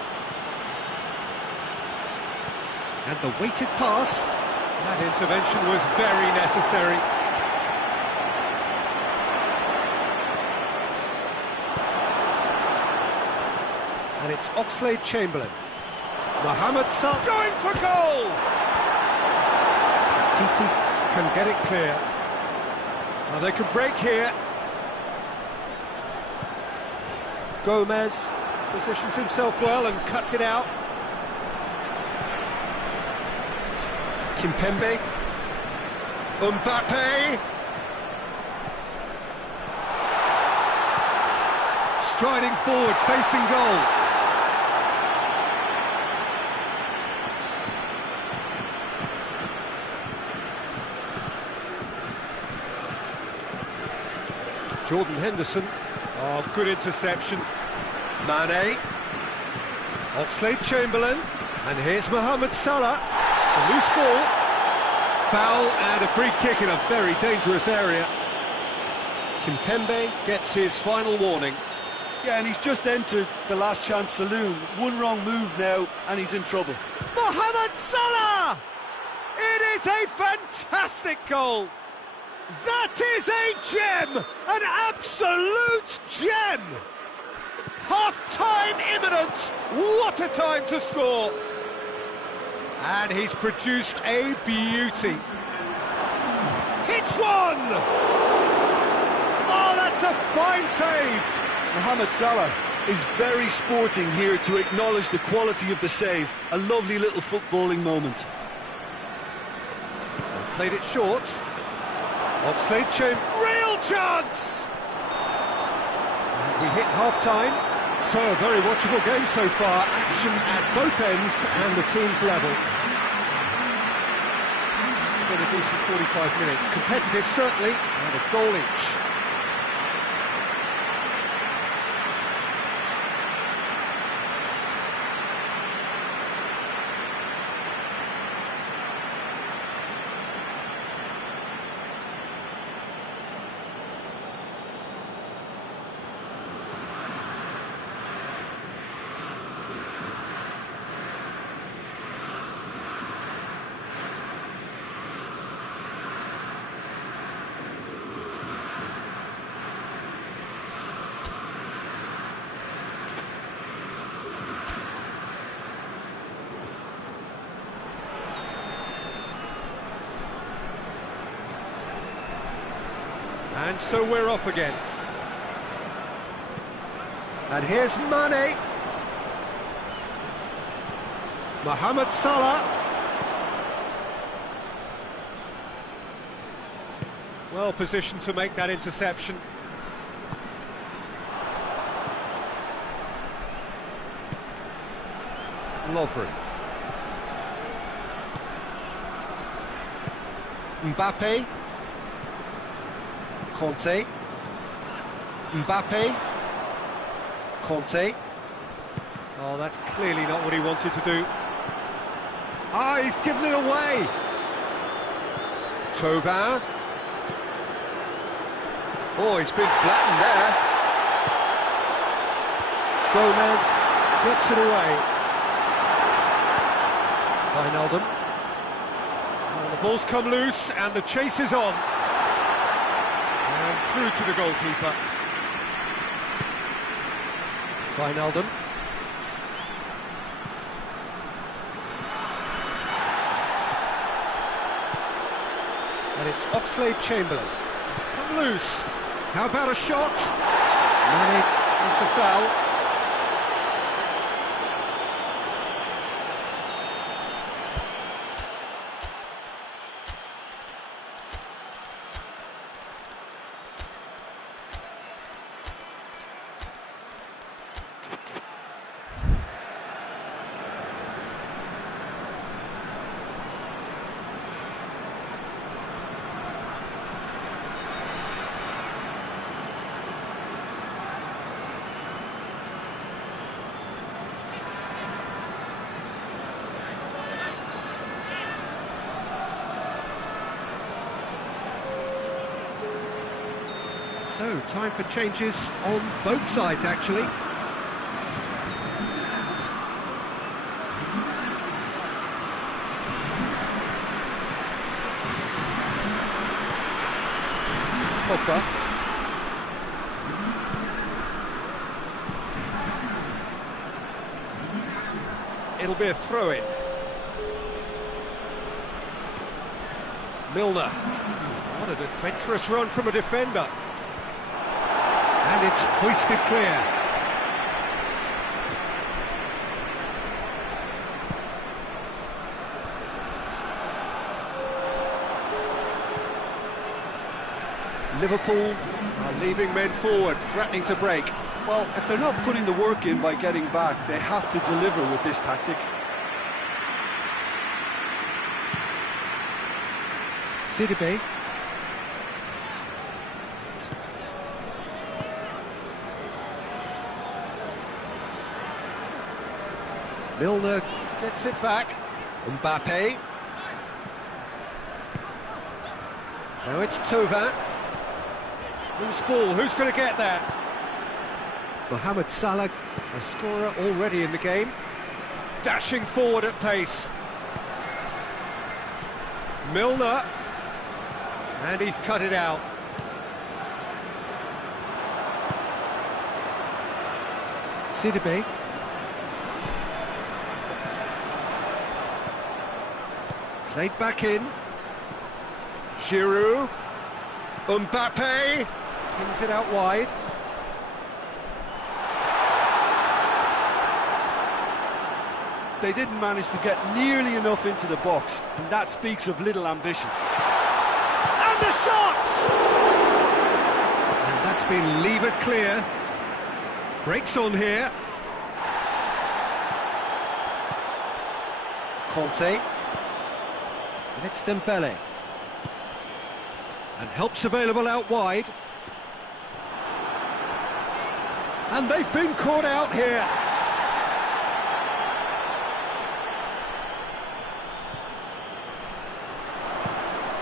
And the weighted pass. That intervention was very necessary. And it's Oxlade-Chamberlain. Mohamed Salah going for goal! Titi can get it clear. Well, they could break here. Gomez positions himself well and cuts it out. Kimpembe. Mbappe. striding forward, facing goal. Jordan Henderson. Oh, good interception. Mane. Oxlade-Chamberlain. And here's Mohamed Salah. It's a loose ball. Foul and a free kick in a very dangerous area. Kimpembe gets his final warning. Yeah, and he's just entered the last chance saloon. One wrong move now, and he's in trouble. Mohamed Salah! It is a fantastic goal! That is a gem! An absolute gem! Half-time imminent! What a time to score! And he's produced a beauty. Hits one! Oh, that's a fine save! Mohamed Salah is very sporting here to acknowledge the quality of the save. A lovely little footballing moment. They've played it short. Oxlade-Chamberlain, real chance! And we hit half-time. So, a very watchable game so far. Action at both ends and the team's level. It's been a decent 45 minutes. Competitive, certainly, and a goal each. And so we're off again. And here's Mane. Mohamed Salah. Well positioned to make that interception. Lovren. Mbappe. Conte. Mbappe. Conte. Oh, that's clearly not what he wanted to do. Ah, he's given it away. Thauvin. Oh, he's been flattened there. Gomez gets it away. Wijnaldum. Oh, the ball's come loose and the chase is on. And through to the goalkeeper. Wijnaldum. And it's Oxlade-Chamberlain. It's come loose. How about a shot? Mane with the foul. So, time for changes on both sides, actually. Pogba. It'll be a throw-in. Milner. What an adventurous run from a defender. And it's hoisted clear. Liverpool are leaving men forward, threatening to break. Well, if they're not putting the work in by getting back, they have to deliver with this tactic. Sidibe. Milner gets it back. Mbappe. Now it's Thauvin. Who's ball? Who's going to get that? Mohamed Salah, a scorer already in the game. Dashing forward at pace. Milner. And he's cut it out. Sidibe. Played back in. Giroud. Mbappe. Pings it out wide. They didn't manage to get nearly enough into the box, and that speaks of little ambition. And the shot! And that's been levered clear. Breaks on here. Conte. And it's Dembele. And help's available out wide. And they've been caught out here.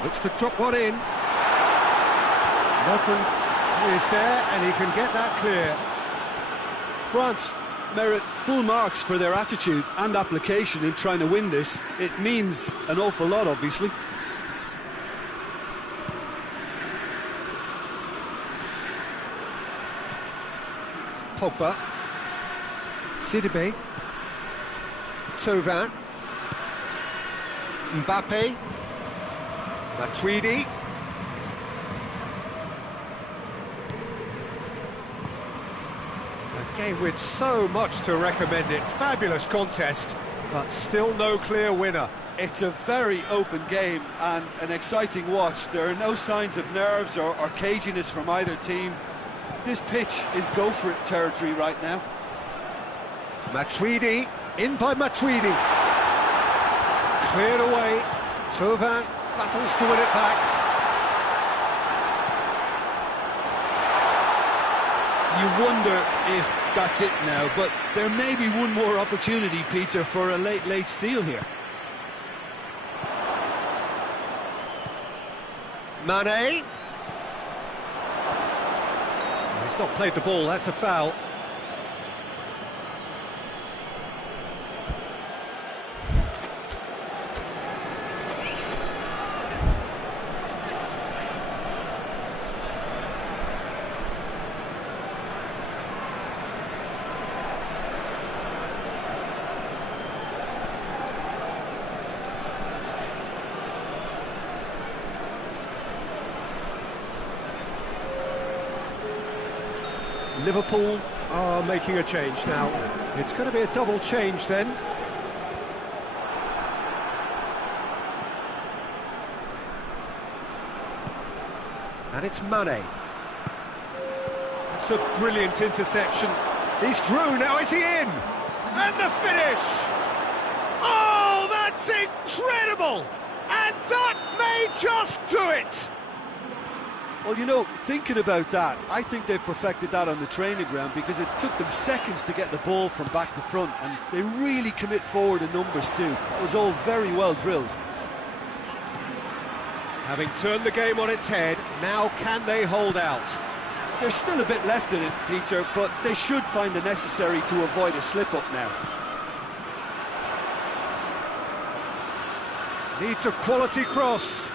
Looks to drop one in. Lovren is there, and he can get that clear. France merit full marks for their attitude and application in trying to win this. It means an awful lot, obviously. Pogba. Sidibe. Thauvin. Mbappe. Matuidi. A game with so much to recommend it. Fabulous contest, but still no clear winner. It's a very open game and an exciting watch. There are no signs of nerves or caginess from either team. This pitch is go-for-it territory right now. Matuidi, in by Matuidi. Cleared away. Thauvin battles to win it back. You wonder if that's it now, but there may be one more opportunity, Peter, for a late steal here. Mane. He's not played the ball, that's a foul. Liverpool are making a change now. It's going to be a double change then. And it's Mane. It's a brilliant interception. He's through, now is he in? And the finish! Oh, that's incredible! And that may just do it! Well, you know, thinking about that, I think they've perfected that on the training ground because it took them seconds to get the ball from back to front, and they really commit forward in numbers too. That was all very well drilled. Having turned the game on its head, now can they hold out? There's still a bit left in it, Peter, but they should find the necessary to avoid a slip-up now. Needs a quality cross.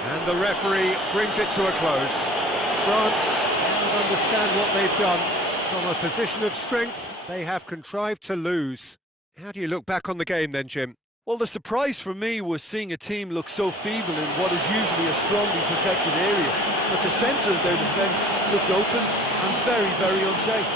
And the referee brings it to a close. France cannot understand what they've done. From a position of strength, they have contrived to lose. How do you look back on the game then, Jim? Well, the surprise for me was seeing a team look so feeble in what is usually a strongly protected area. But the centre of their defence looked open and very, very unsafe.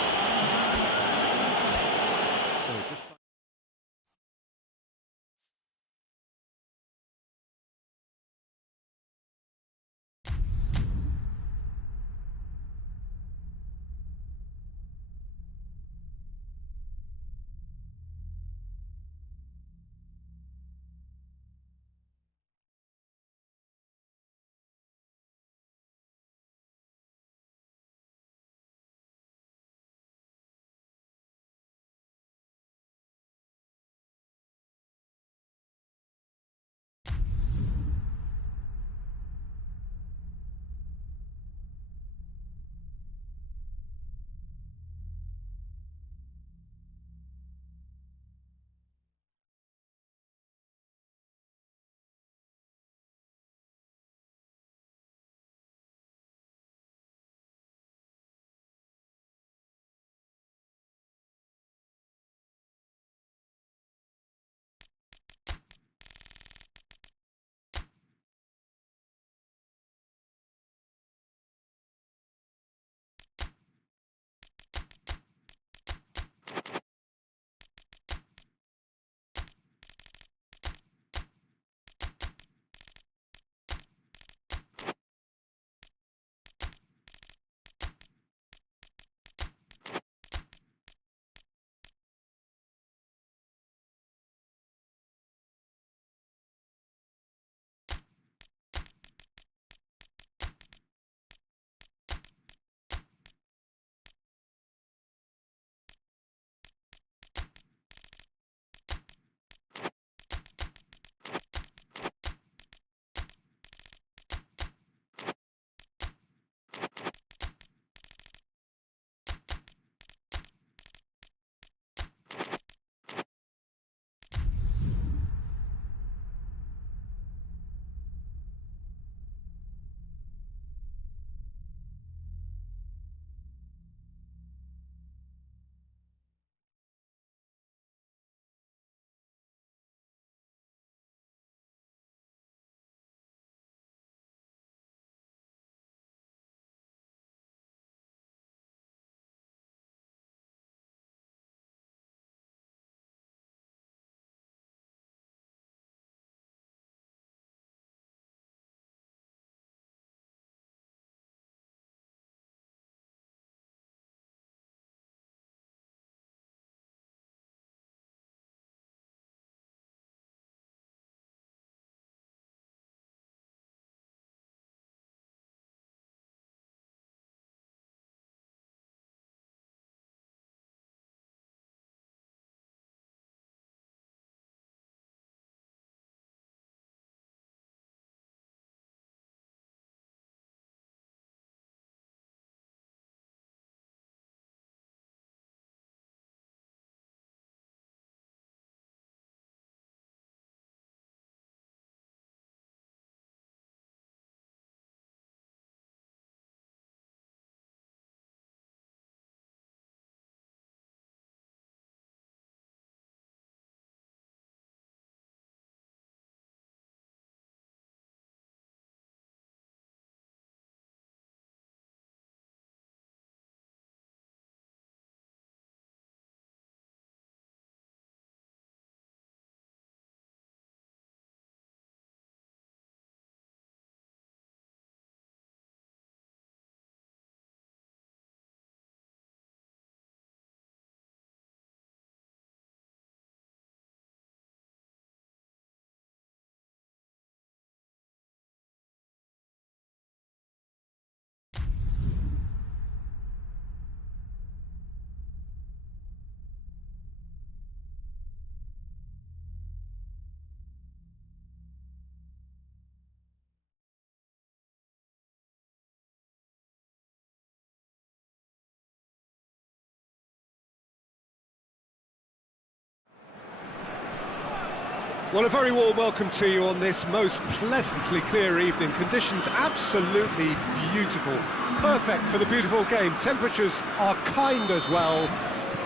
Well, a very warm welcome to you on this most pleasantly clear evening. Conditions absolutely beautiful. Perfect for the beautiful game. Temperatures are kind as well.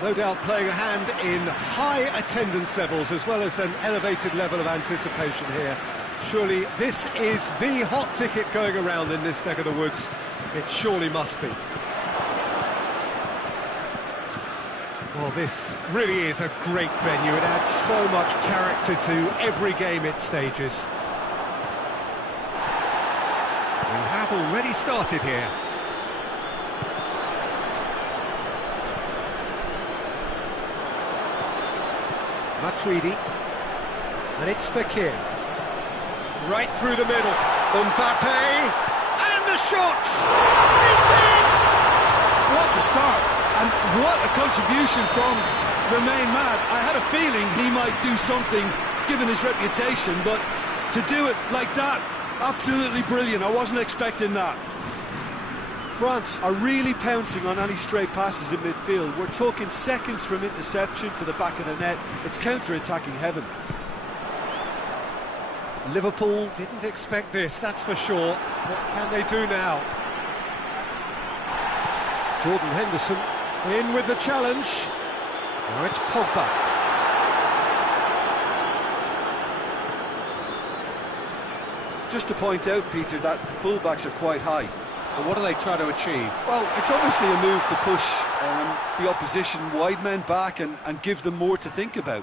No doubt playing a hand in high attendance levels as well as an elevated level of anticipation here. Surely this is the hot ticket going around in this neck of the woods. It surely must be. Well, this really is a great venue. It adds so much character to every game it stages. We have already started here. Matuidi. And it's Fekir. Right through the middle. Mbappe. And the shot! It's in! What a start! And what a contribution from the main man. I had a feeling he might do something, given his reputation, but to do it like that, absolutely brilliant. I wasn't expecting that. France are really pouncing on any stray passes in midfield. We're talking seconds from interception to the back of the net. It's counter-attacking heaven. Liverpool didn't expect this, that's for sure. What can they do now? Jordan Henderson in with the challenge. Now it's Pogba. Just to point out, Peter, that the fullbacks are quite high. And what are they trying to achieve? Well, it's obviously a move to push the opposition wide men back and give them more to think about.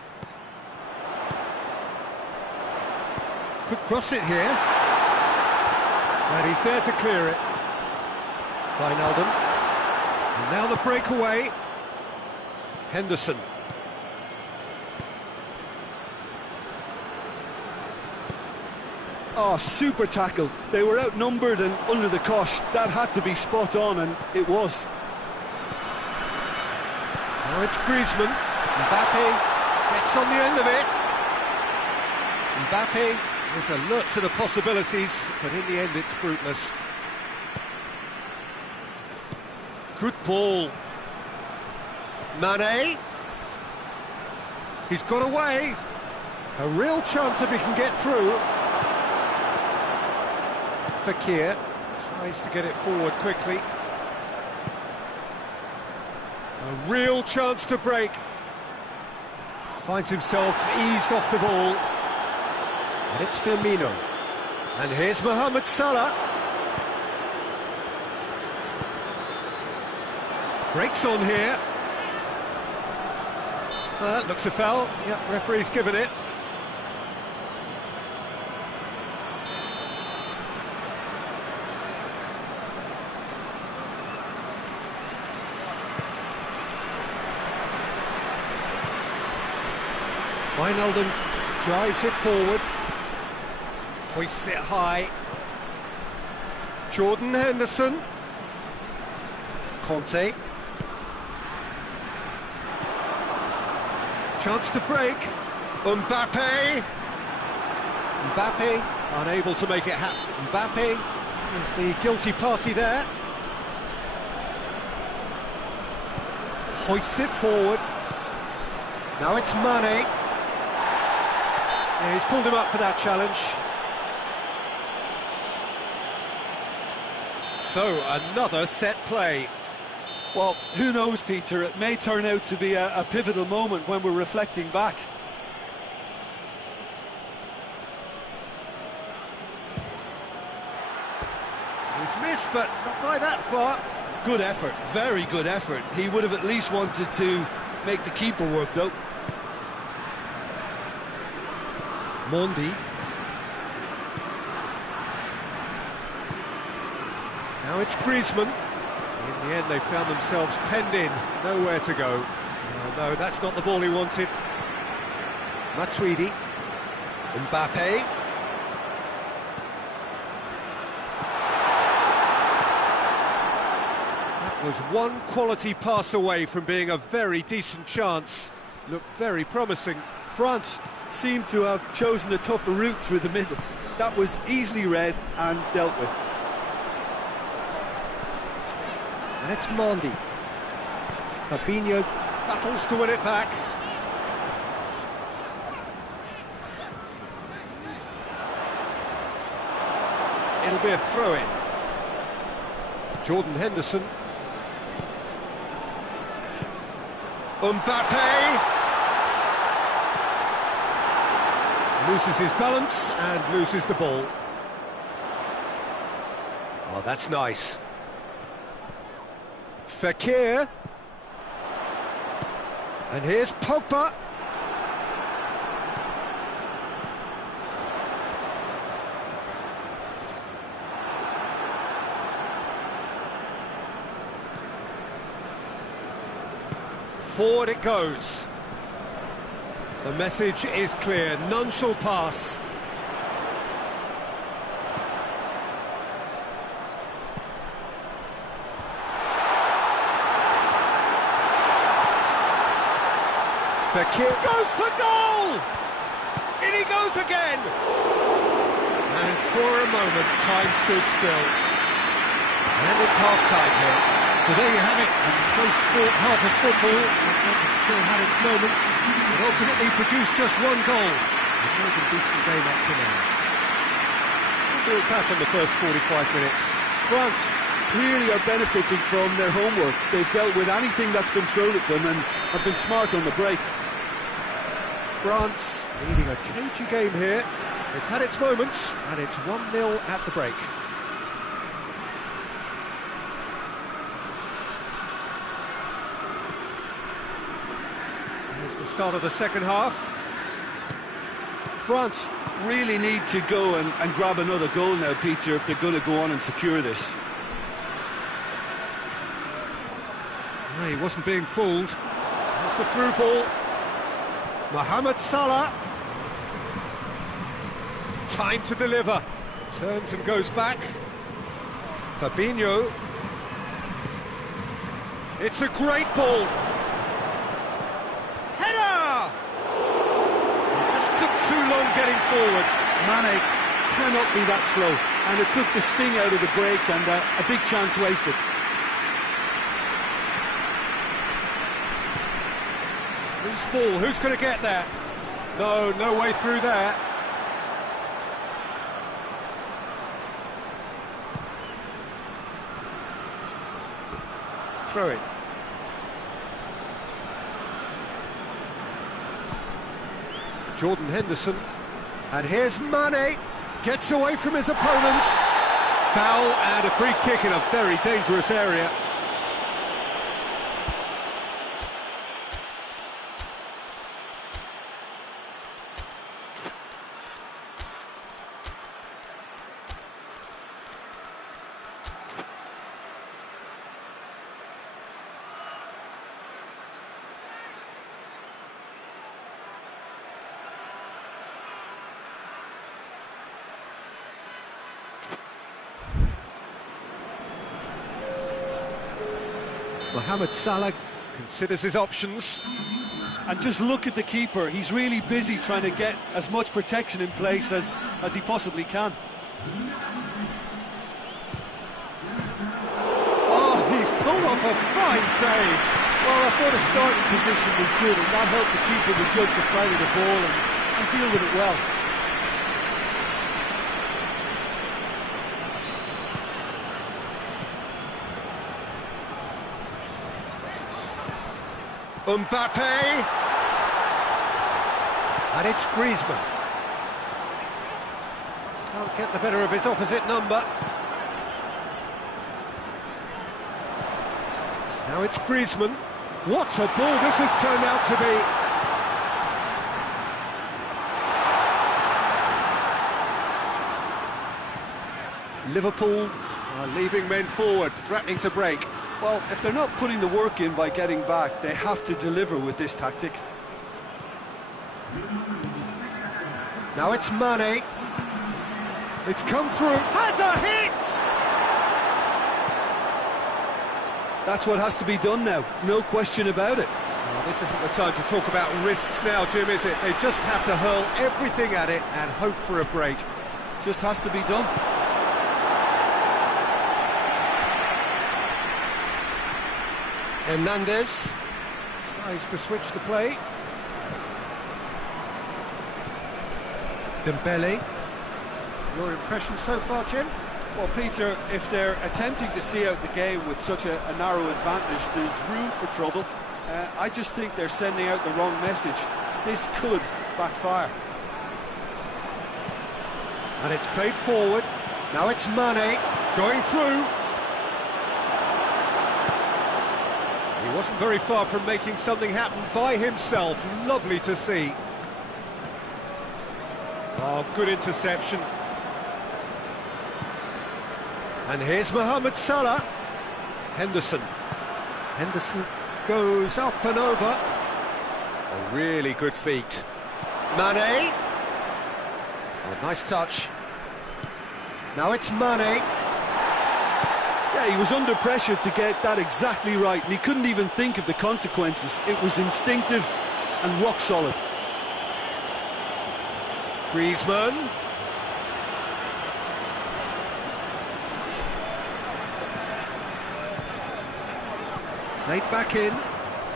Could cross it here. And he's there to clear it. Wijnaldum. And now the breakaway. Henderson. Oh, super tackle. They were outnumbered and under the cosh. That had to be spot on, and it was. Now it's Griezmann. Mbappe gets on the end of it. Mbappe is alert to the possibilities, but in the end it's fruitless. Good ball. Mane. He's got away. A real chance if he can get through. Fekir tries to get it forward quickly. A real chance to break. Finds himself eased off the ball. And it's Firmino. And here's Mohamed Salah. Breaks on here. Looks a foul. Yep, referee's given it. Wijnaldum drives it forward. Hoists it high. Jordan Henderson. Conte. Chance to break. Mbappe. Mbappe unable to make it happen. Mbappe is the guilty party there. Hoists it forward. Now it's Mane. Yeah, he's pulled him up for that challenge. So, another set play. Well, who knows, Peter? It may turn out to be a pivotal moment when we're reflecting back. He's missed, but not by that far. Good effort, very good effort. He would have at least wanted to make the keeper work, though. Mondi. Now it's Griezmann. In the end, they found themselves penned in, nowhere to go. Oh, no, that's not the ball he wanted. Matuidi. Mbappe. That was one quality pass away from being a very decent chance. Looked very promising. France seemed to have chosen a tougher route through the middle. That was easily read and dealt with. And it's Mondi. Fabinho battles to win it back. It'll be a throw-in. Jordan Henderson. Mbappe! Loses his balance and loses the ball. Oh, that's nice. Fekir. And here's Pogba. Forward it goes. The message is clear, none shall pass. Fekir goes for goal! In he goes again! And for a moment, time stood still. And it's half-time here. So there you have it, a close fought half of football, it still had its moments, but ultimately produced just one goal. A very good, decent game up to now. We'll do it back on the first 45 minutes. France clearly are benefiting from their homework. They've dealt with anything that's been thrown at them and have been smart on the break. France leading a cagey game here. It's had its moments, and it's 1-0 at the break. Here's the start of the second half. France really need to go and grab another goal now, Peter, if they're going to go on and secure this. No, he wasn't being fooled. Here's the through ball. Mohamed Salah. Time to deliver. Turns and goes back. Fabinho. It's a great ball. Header! Just took too long getting forward. Mane cannot be that slow, and it took the sting out of the break and a big chance wasted. Loose ball, who's going to get there? No way through there. Throw it. Jordan Henderson. And here's Mane. Gets away from his opponent. Foul and a free kick in a very dangerous area. Mohamed Salah considers his options. And just look at the keeper, he's really busy trying to get as much protection in place as he possibly can. Oh, he's pulled off a fine save. Well, I thought his starting position was good, and that helped the keeper to judge the flight of the ball and deal with it well. Mbappe. And it's Griezmann. Can't get the better of his opposite number. Now it's Griezmann. What a ball this has turned out to be. Liverpool are leaving men forward, threatening to break. Well, if they're not putting the work in by getting back, they have to deliver with this tactic. Now it's Mane. It's come through. Has a hit! That's what has to be done now, no question about it. Well, this isn't the time to talk about risks now, Jim, is it? They just have to hurl everything at it and hope for a break. Just has to be done. Hernandez tries to switch the play. Dembele. Your impression so far, Jim? Well, Peter, if they're attempting to see out the game with such a narrow advantage, there's room for trouble. I just think they're sending out the wrong message. This could backfire. And it's played forward. Now it's Mane going through. He wasn't very far from making something happen by himself. Lovely to see. Oh, good interception. And here's Mohamed Salah. Henderson. Henderson goes up and over. A really good feat. Mane. Oh, nice touch. Now it's Mane. Yeah, he was under pressure to get that exactly right, and he couldn't even think of the consequences. It was instinctive and rock solid. Griezmann. Played back in,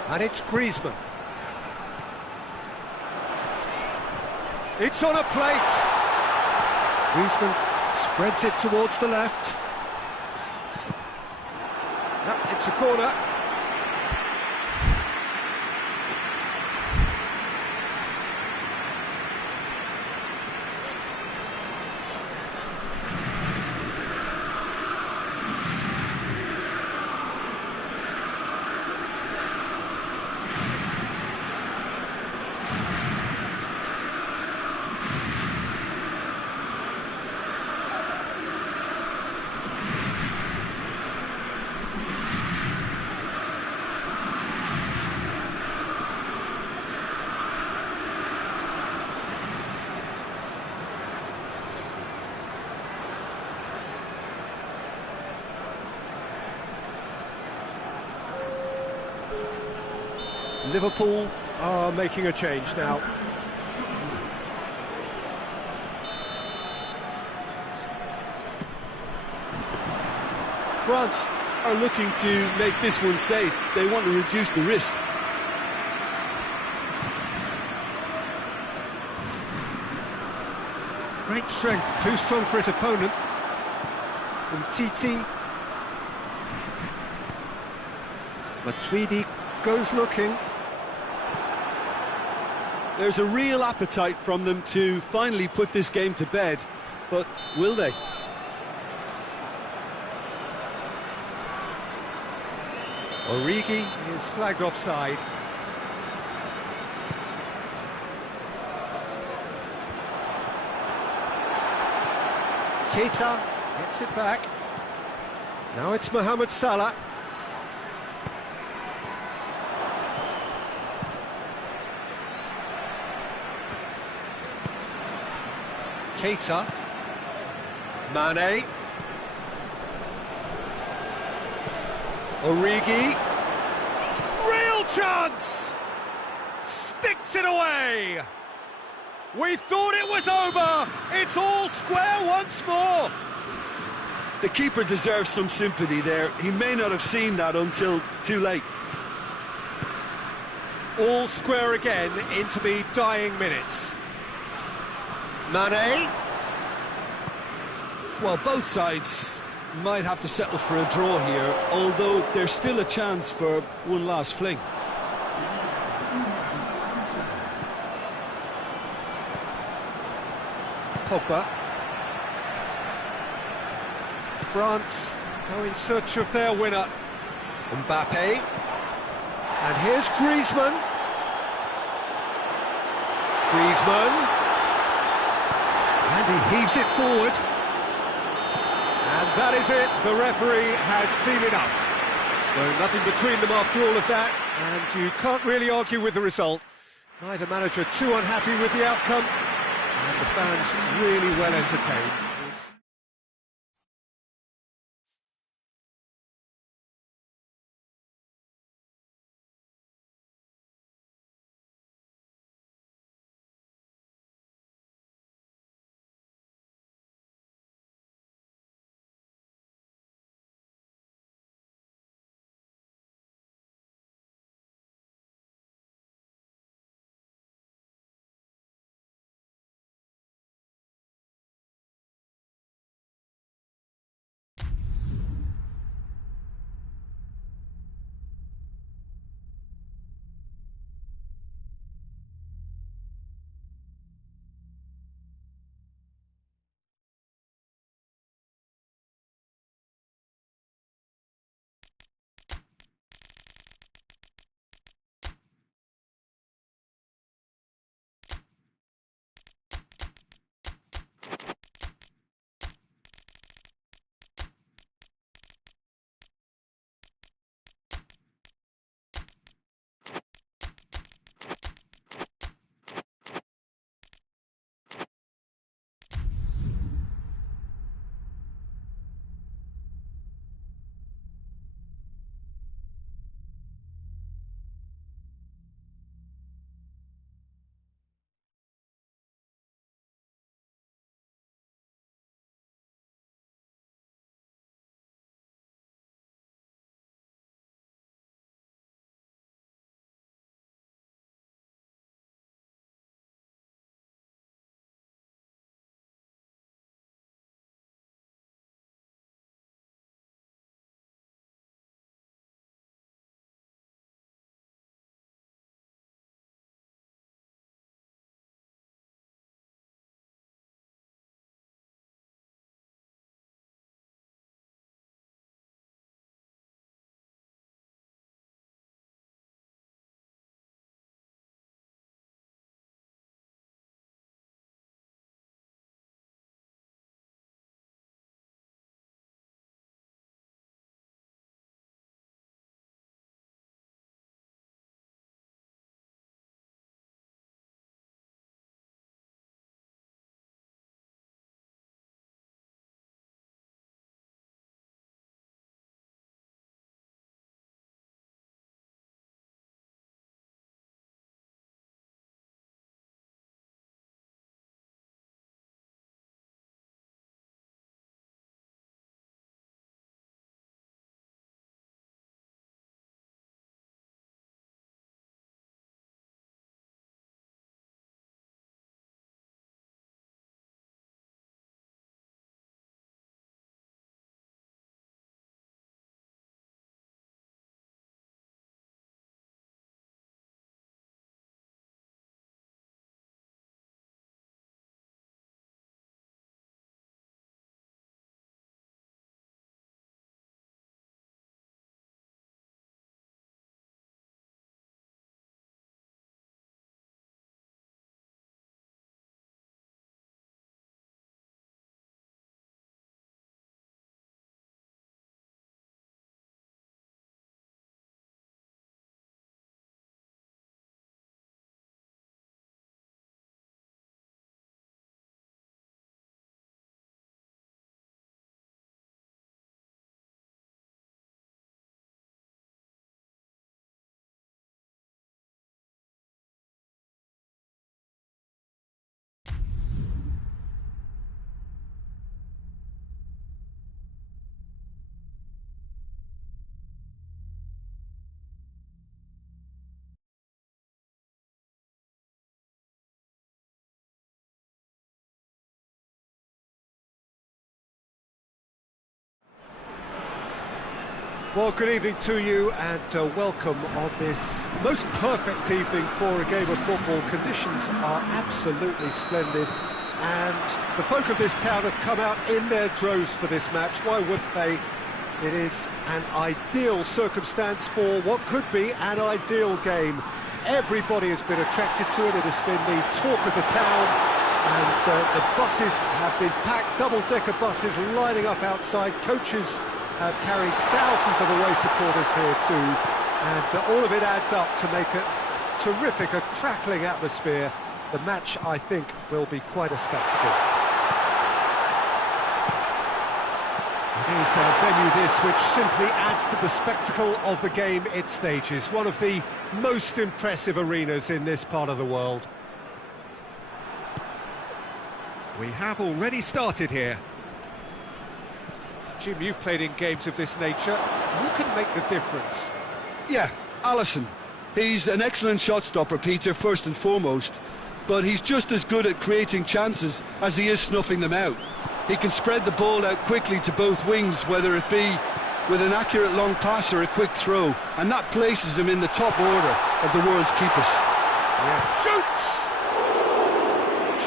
and it's Griezmann. It's on a plate. Griezmann spreads it towards the left. Yep, it's a corner. Liverpool are making a change now. France are looking to make this one safe. They want to reduce the risk. Great strength, too strong for his opponent. And Titi. Matuidi goes looking. There's a real appetite from them to finally put this game to bed, but will they? Origi is flagged offside. Keita gets it back. Now it's Mohamed Salah. Keita. Mane. Origi. Real chance! Sticks it away! We thought it was over! It's all square once more! The keeper deserves some sympathy there. He may not have seen that until too late. All square again into the dying minutes. Mane. Well, both sides might have to settle for a draw here, although there's still a chance for one last fling. Pogba. France go in search of their winner. Mbappe. And here's Griezmann. Griezmann. And he heaves it forward. And that is it. The referee has seen enough. So nothing between them after all of that. And you can't really argue with the result. Neither manager too unhappy with the outcome. And the fans really well entertained. Well, good evening to you and welcome on this most perfect evening for a game of football. Conditions are absolutely splendid and the folk of this town have come out in their droves for this match. Why wouldn't they? It is an ideal circumstance for what could be an ideal game. Everybody has been attracted to it. It has been the talk of the town, and the buses have been packed, double-decker buses lining up outside. Coaches have carried thousands of away supporters here too, and all of it adds up to make a terrific, a crackling atmosphere. The match, I think, will be quite a spectacle. It is a venue this which simply adds to the spectacle of the game it stages. One of the most impressive arenas in this part of the world. We have already started here. Jim, you've played in games of this nature. Who can make the difference? Yeah, Alisson. He's an excellent shot stopper, Peter, first and foremost, but he's just as good at creating chances as he is snuffing them out. He can spread the ball out quickly to both wings, whether it be with an accurate long pass or a quick throw, and that places him in the top order of the world's keepers. Yeah. Shoots!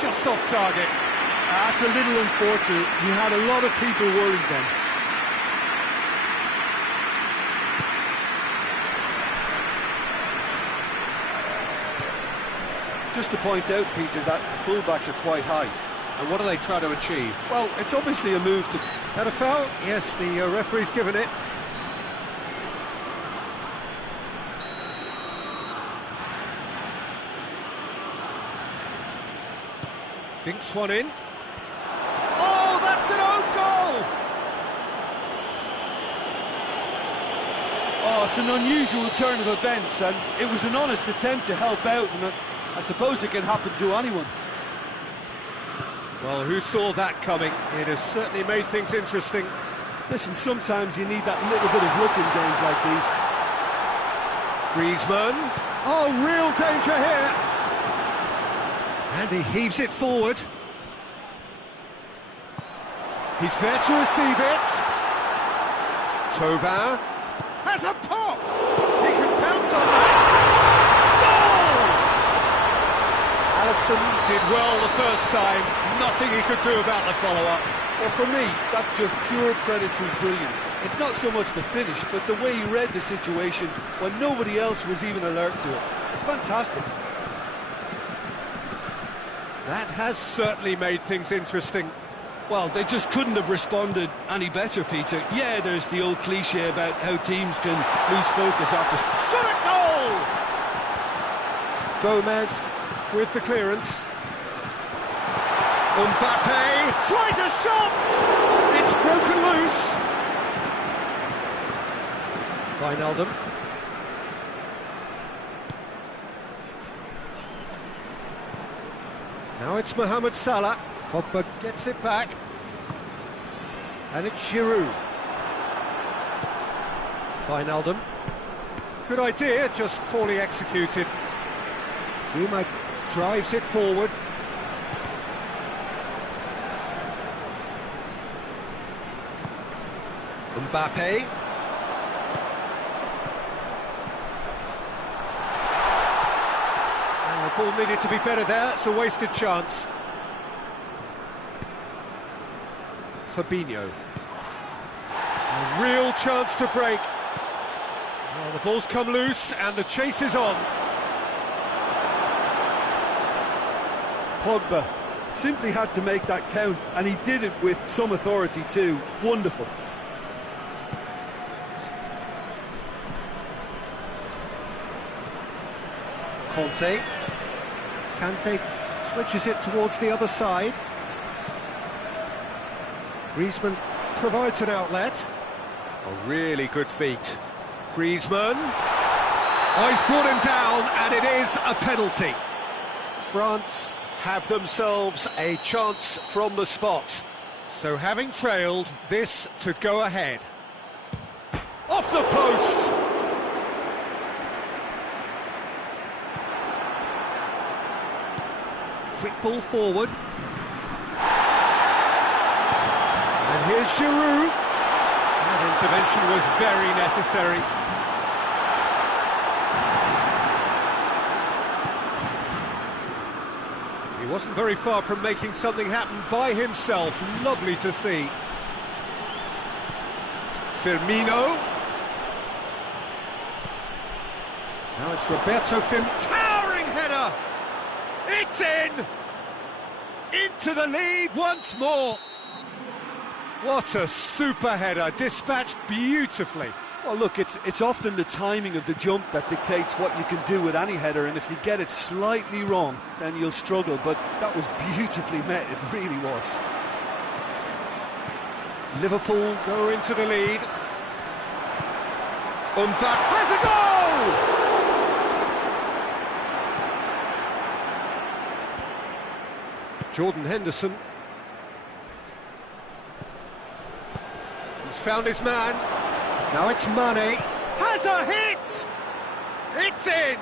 Just off target. That's a little unfortunate. He had a lot of people worried then. Just to point out, Peter, that the fullbacks are quite high. And what are they trying to achieve? Well, it's obviously a move to... Had a foul? Yes, the referee's given it. Dinks one in. Oh, that's an own goal! Oh, it's an unusual turn of events, and it was an honest attempt to help out, and I suppose it can happen to anyone. Well, who saw that coming? It has certainly made things interesting. Listen, sometimes you need that little bit of luck in games like these. Griezmann. Oh, real danger here. And he heaves it forward. He's there to receive it. Thauvin has a pop. He can pounce on that. Goal! Alisson did well the first time. Nothing he could do about the follow-up. Well, for me, that's just pure predatory brilliance. It's not so much the finish, but the way he read the situation when nobody else was even alert to it. It's fantastic. That has certainly made things interesting. Well, they just couldn't have responded any better, Peter. Yeah, there's the old cliche about how teams can lose focus after... Shot a goal! Gomez with the clearance. Mbappe tries a shot! It's broken loose. Wijnaldum. Now it's Mohamed Salah. Pogba gets it back. And it's Giroud. Wijnaldum. Good idea, just poorly executed. Zuma drives it forward. Mbappe. Oh, the ball needed to be better there, it's a wasted chance. Fabinho. A real chance to break. Well, the ball's come loose and the chase is on. Pogba simply had to make that count, and he did it with some authority too. Wonderful. Kante switches it towards the other side. Griezmann provides an outlet. A really good feat. Griezmann. Oh, he's brought him down, and it is a penalty. France have themselves a chance from the spot. So having trailed, this to go ahead. Off the post! Quick ball forward. And here's Giroud. That intervention was very necessary. He wasn't very far from making something happen by himself. Lovely to see. Firmino. Now it's Roberto Firmino. Towering header! It's in! Into the lead once more. What a super header, dispatched beautifully. Well, look, it's often the timing of the jump that dictates what you can do with any header, and if you get it slightly wrong, then you'll struggle, but that was beautifully met, it really was. Liverpool go into the lead. Mbappe has a goal! Jordan Henderson. He's found his man. Now it's Mane. Has a hit! It's in!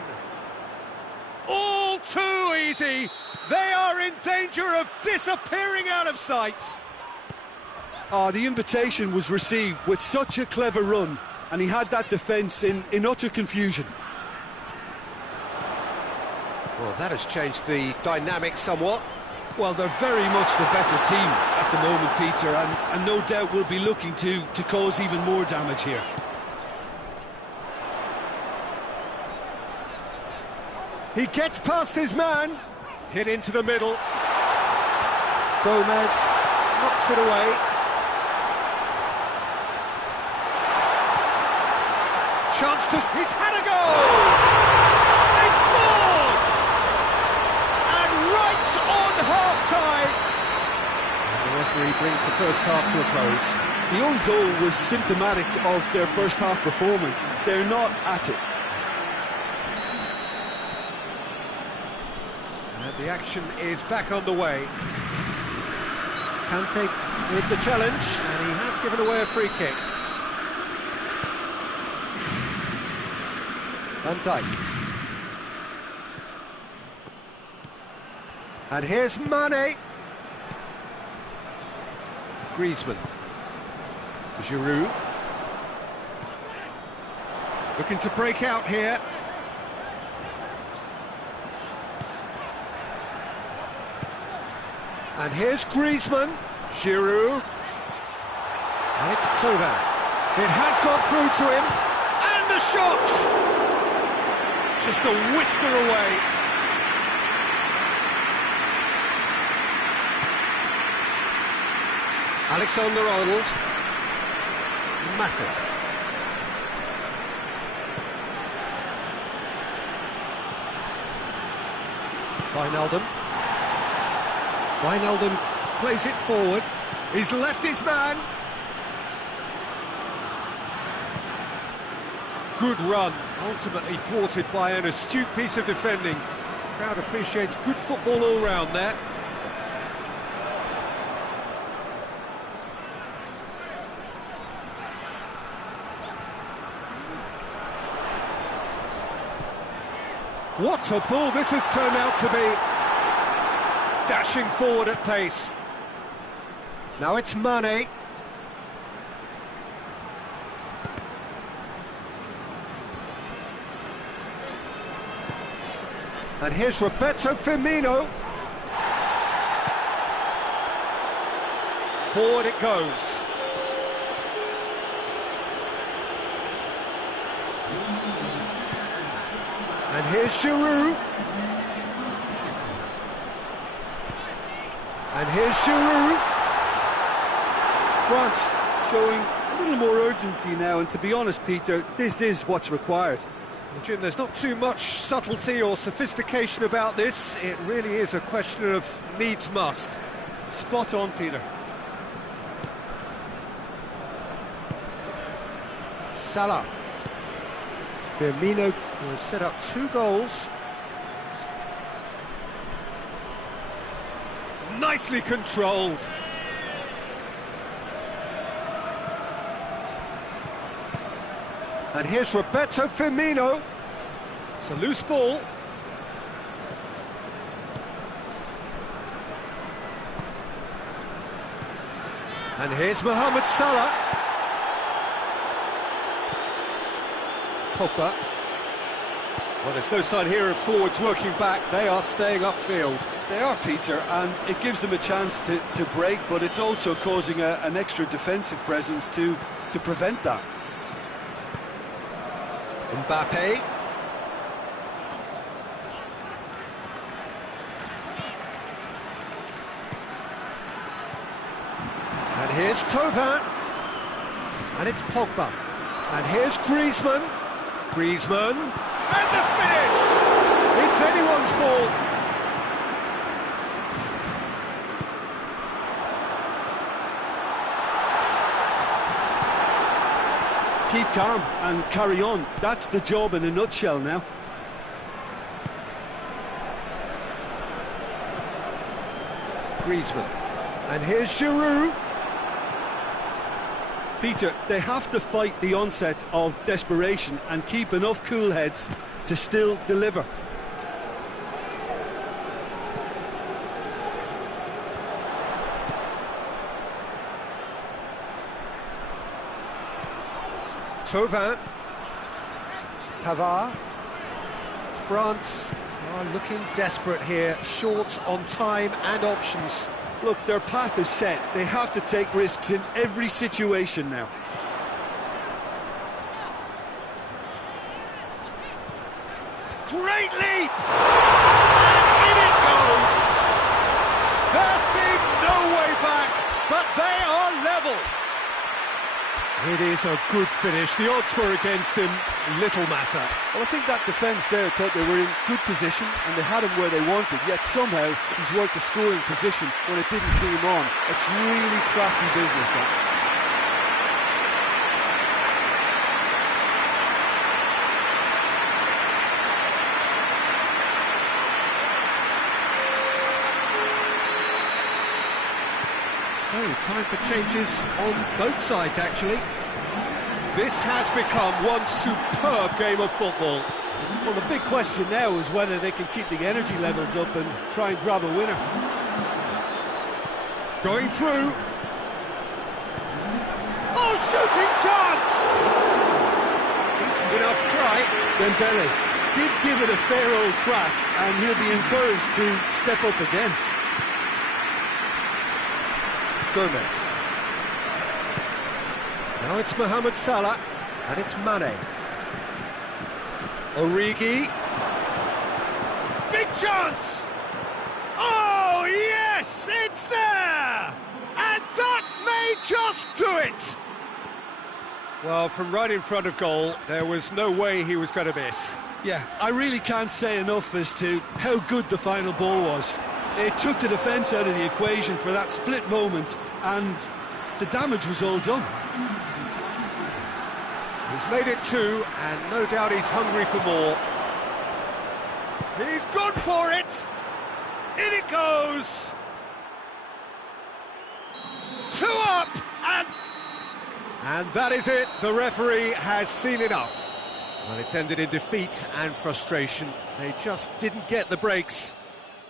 All too easy. They are in danger of disappearing out of sight. The invitation was received with such a clever run, and he had that defence in utter confusion. Well, that has changed the dynamic somewhat. Well, they're very much the better team at the moment, Peter, and no doubt will be looking to cause even more damage here. He gets past his man. Hit into the middle. Gomez knocks it away. Chance to... He's had a goal! They scored! And right on half-time! The referee brings the first half to a close. The own goal was symptomatic of their first half performance. They're not at it. And the action is back on the way. Kante with the challenge, and he has given away a free kick. Van Dijk. And here's Mane. Griezmann. Giroud. Looking to break out here. And here's Griezmann. Giroud. And it's Thauvin. It has got through to him. And the shot! Just a whisker away. Alexander-Arnold. Mata. Wijnaldum. Wijnaldum plays it forward. He's left his man. Good run, ultimately thwarted by an astute piece of defending. Crowd appreciates good football all round there. What a ball this has turned out to be. Dashing forward at pace. Now it's Mane. And here's Roberto Firmino. Forward it goes. And here's Giroud. And here's Giroud. France showing a little more urgency now, and to be honest, Peter, this is what's required. Well, Jim, there's not too much subtlety or sophistication about this. It really is a question of needs must. Spot on, Peter. Salah. Firmino will set up 2 goals. Nicely controlled. And here's Roberto Firmino. It's a loose ball. And here's Mohamed Salah. Pogba. Well, there's no sign here of forwards working back. They are staying upfield. They are, Peter, and it gives them a chance to break, but it's also causing an extra defensive presence to prevent that. Mbappe. And here's Thauvin. And it's Pogba. And here's Griezmann. Griezmann. And the finish! It's anyone's ball. Keep calm and carry on. That's the job in a nutshell now. Griezmann. And here's Giroud. Peter, they have to fight the onset of desperation and keep enough cool heads to still deliver. Thauvin. Pavard. France are looking desperate here, short on time and options. Look, their path is set. They have to take risks in every situation now. Great leap! And in it goes! There seemed no way back, but they are level. It is a good finish. The odds were against him. Little matter. Well, I think that defence there thought they were in good position and they had him where they wanted, yet somehow he's worked the scoring position when it didn't see him on. It's really crafty business, that. So, time for changes on both sides, actually. This has become one superb game of football. Well, the big question now is whether they can keep the energy levels up and try and grab a winner. Going through. Oh, shooting chance! Decent enough try. Dembele did give it a fair old crack, and he'll be encouraged to step up again. Gomez. Now it's Mohamed Salah, and it's Mane. Origi. Big chance! Oh, yes, it's there! And that may just do it! Well, from right in front of goal, there was no way he was going to miss. Yeah, I really can't say enough as to how good the final ball was. It took the defence out of the equation for that split moment, and the damage was all done. He's made it two, and no doubt he's hungry for more. He's gone for it! In it goes! 2 up, and that is it. The referee has seen enough. Well, it's ended in defeat and frustration. They just didn't get the breaks.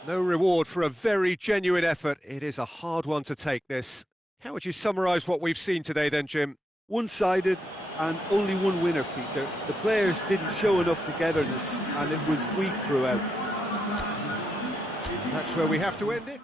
No reward for a very genuine effort. It is a hard one to take, this. How would you summarise what we've seen today then, Jim? One-sided and only one winner, Peter. The players didn't show enough togetherness and it was weak throughout. That's where we have to end it.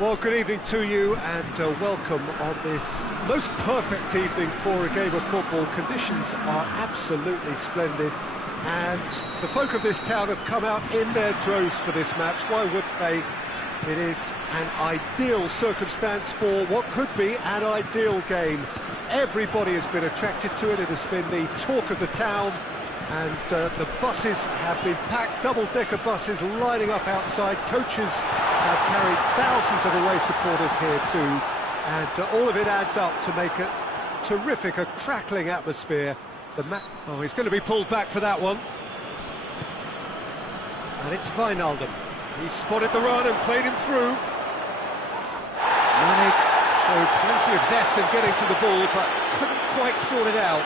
Well, good evening to you and welcome on this most perfect evening for a game of football. Conditions are absolutely splendid and the folk of this town have come out in their droves for this match. Why wouldn't they? It is an ideal circumstance for what could be an ideal game. Everybody has been attracted to it. It has been the talk of the town. And the buses have been packed, double-decker buses lining up outside. Coaches have carried thousands of away supporters here too. And all of it adds up to make a terrific, a crackling atmosphere. Oh, he's going to be pulled back for that one. And it's Wijnaldum. He spotted the run and played him through. Mane showed plenty of zest in getting to the ball, but couldn't quite sort it out.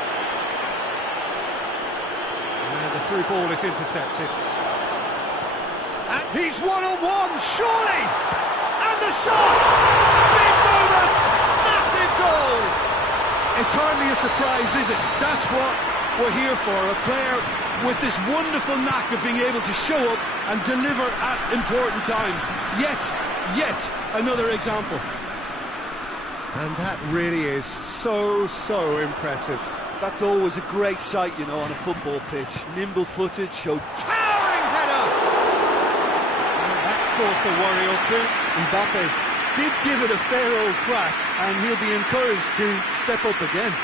And the through ball is intercepted. And he's one-on-one, surely! And the shot! Big moment! Massive goal! It's hardly a surprise, is it? That's what we're here for, a player with this wonderful knack of being able to show up and deliver at important times. Yet another example. And that really is so impressive. That's always a great sight, you know, on a football pitch. Nimble-footed, showed towering header! And that's caused a worry or two. Mbappe did give it a fair old crack, and he'll be encouraged to step up again.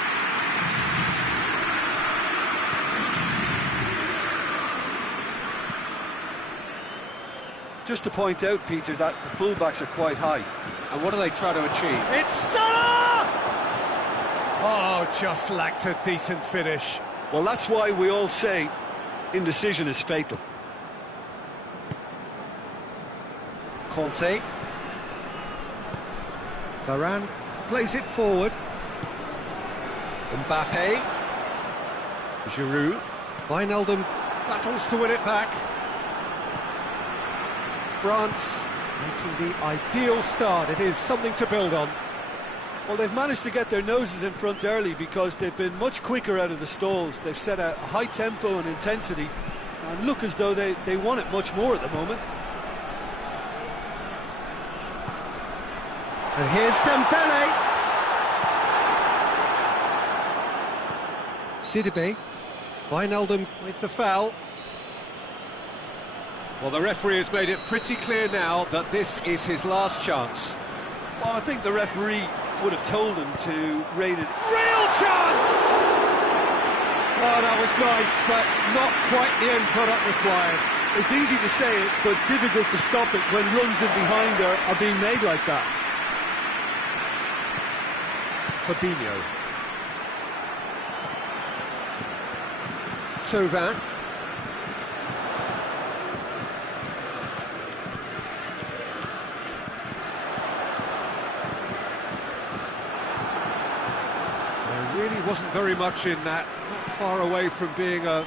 Just to point out, Peter, that the fullbacks are quite high. And what do they try to achieve? It's Salah! Oh, just lacked a decent finish. Well, that's why we all say indecision is fatal. Conte. Varane plays it forward. Mbappe. Giroud. Wijnaldum battles to win it back. France making the ideal start. It is something to build on. Well, they've managed to get their noses in front early because they've been much quicker out of the stalls. They've set a high tempo and intensity and look as though they want it much more at the moment. And here's Dembele. Sidibe. Wijnaldum with the foul. Well, the referee has made it pretty clear now that this is his last chance. Well, I think the referee would have told him to rate it. Real chance! Oh, that was nice, but not quite the end product required. It's easy to say it, but difficult to stop it when runs in behind are being made like that. Fabinho. Thauvin. There really wasn't very much in that, not far away from being a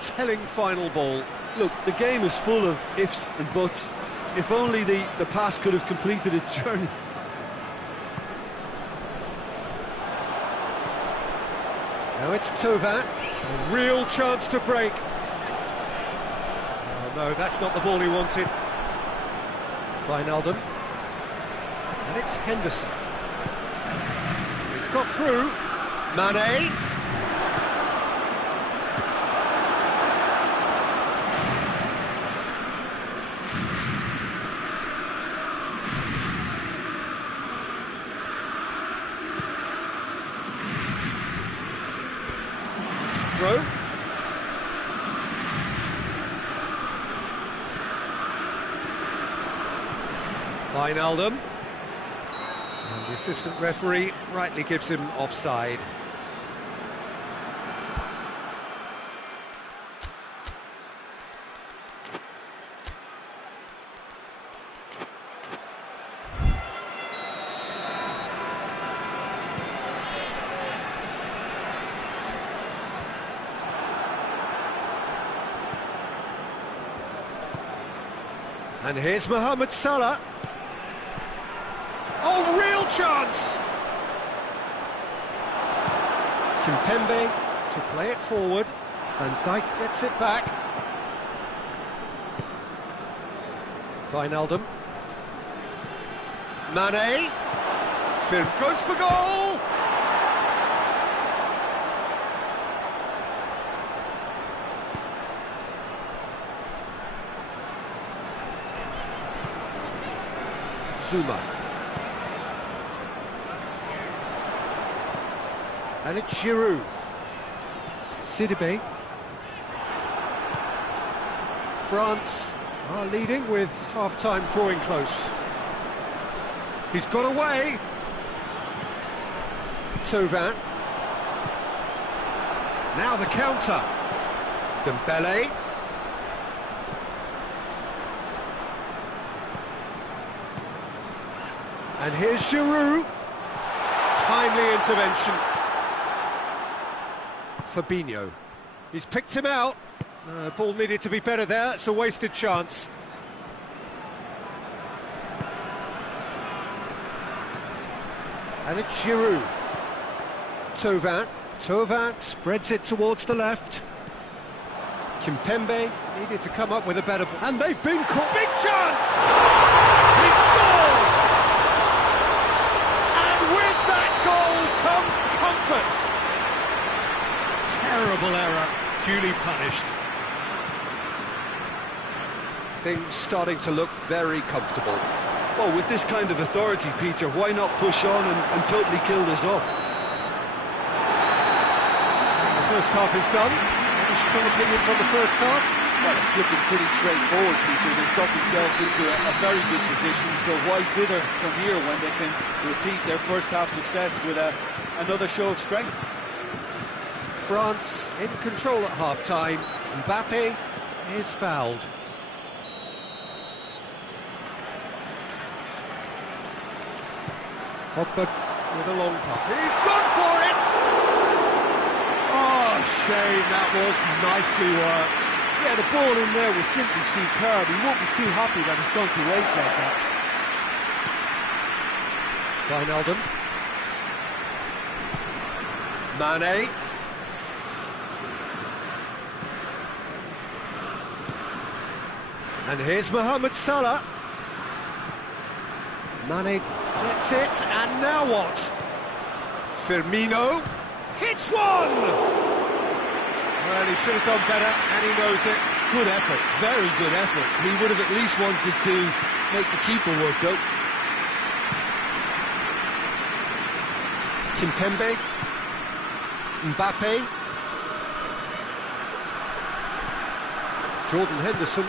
telling final ball. Look, the game is full of ifs and buts. If only the pass could have completed its journey. Now it's Thauvin, a real chance to break. Oh no, that's not the ball he wanted. Wijnaldum. And it's Henderson. It's got through. Mane. Throw. Wijnaldum. And the assistant referee rightly gives him offside. And here's Mohamed Salah. Oh, real chance! Kimpembe to play it forward. Van Dijk gets it back. Wijnaldum. Mane. Firm goes for goal! Zuma. And it's Giroud. Sidibe. France are leading with half-time drawing close. He's got away. Thauvin. Now the counter. Dembele. And here's Giroud. Timely intervention. Fabinho. He's picked him out. Ball needed to be better there. It's a wasted chance. And it's Giroud. Thauvin. Thauvin spreads it towards the left. Kimpembe needed to come up with a better ball. And they've been caught. Big chance! He scored! And with that goal comes comfort. Terrible error, duly punished. Things starting to look very comfortable. Well, with this kind of authority, Peter, why not push on and totally kill this off? The first half is done. Any strong opinions on the first half? Well, it's looking pretty straightforward, Peter. They've got themselves into a very good position, so why dither from here when they can repeat their first half success with another show of strength? France in control at half-time. Mbappe is fouled. Pogba with a long puck. He's gone for it! Oh, shame, that was nicely worked. Yeah, the ball in there was simply superb. He won't be too happy that it's gone to waste like that. Wijnaldum. Mane. And here's Mohamed Salah. Mane gets it, and now what? Firmino hits one! Well, he should have done better, and he knows it. Good effort, very good effort. He would have at least wanted to make the keeper work out. Kimpembe. Mbappe. Jordan Henderson.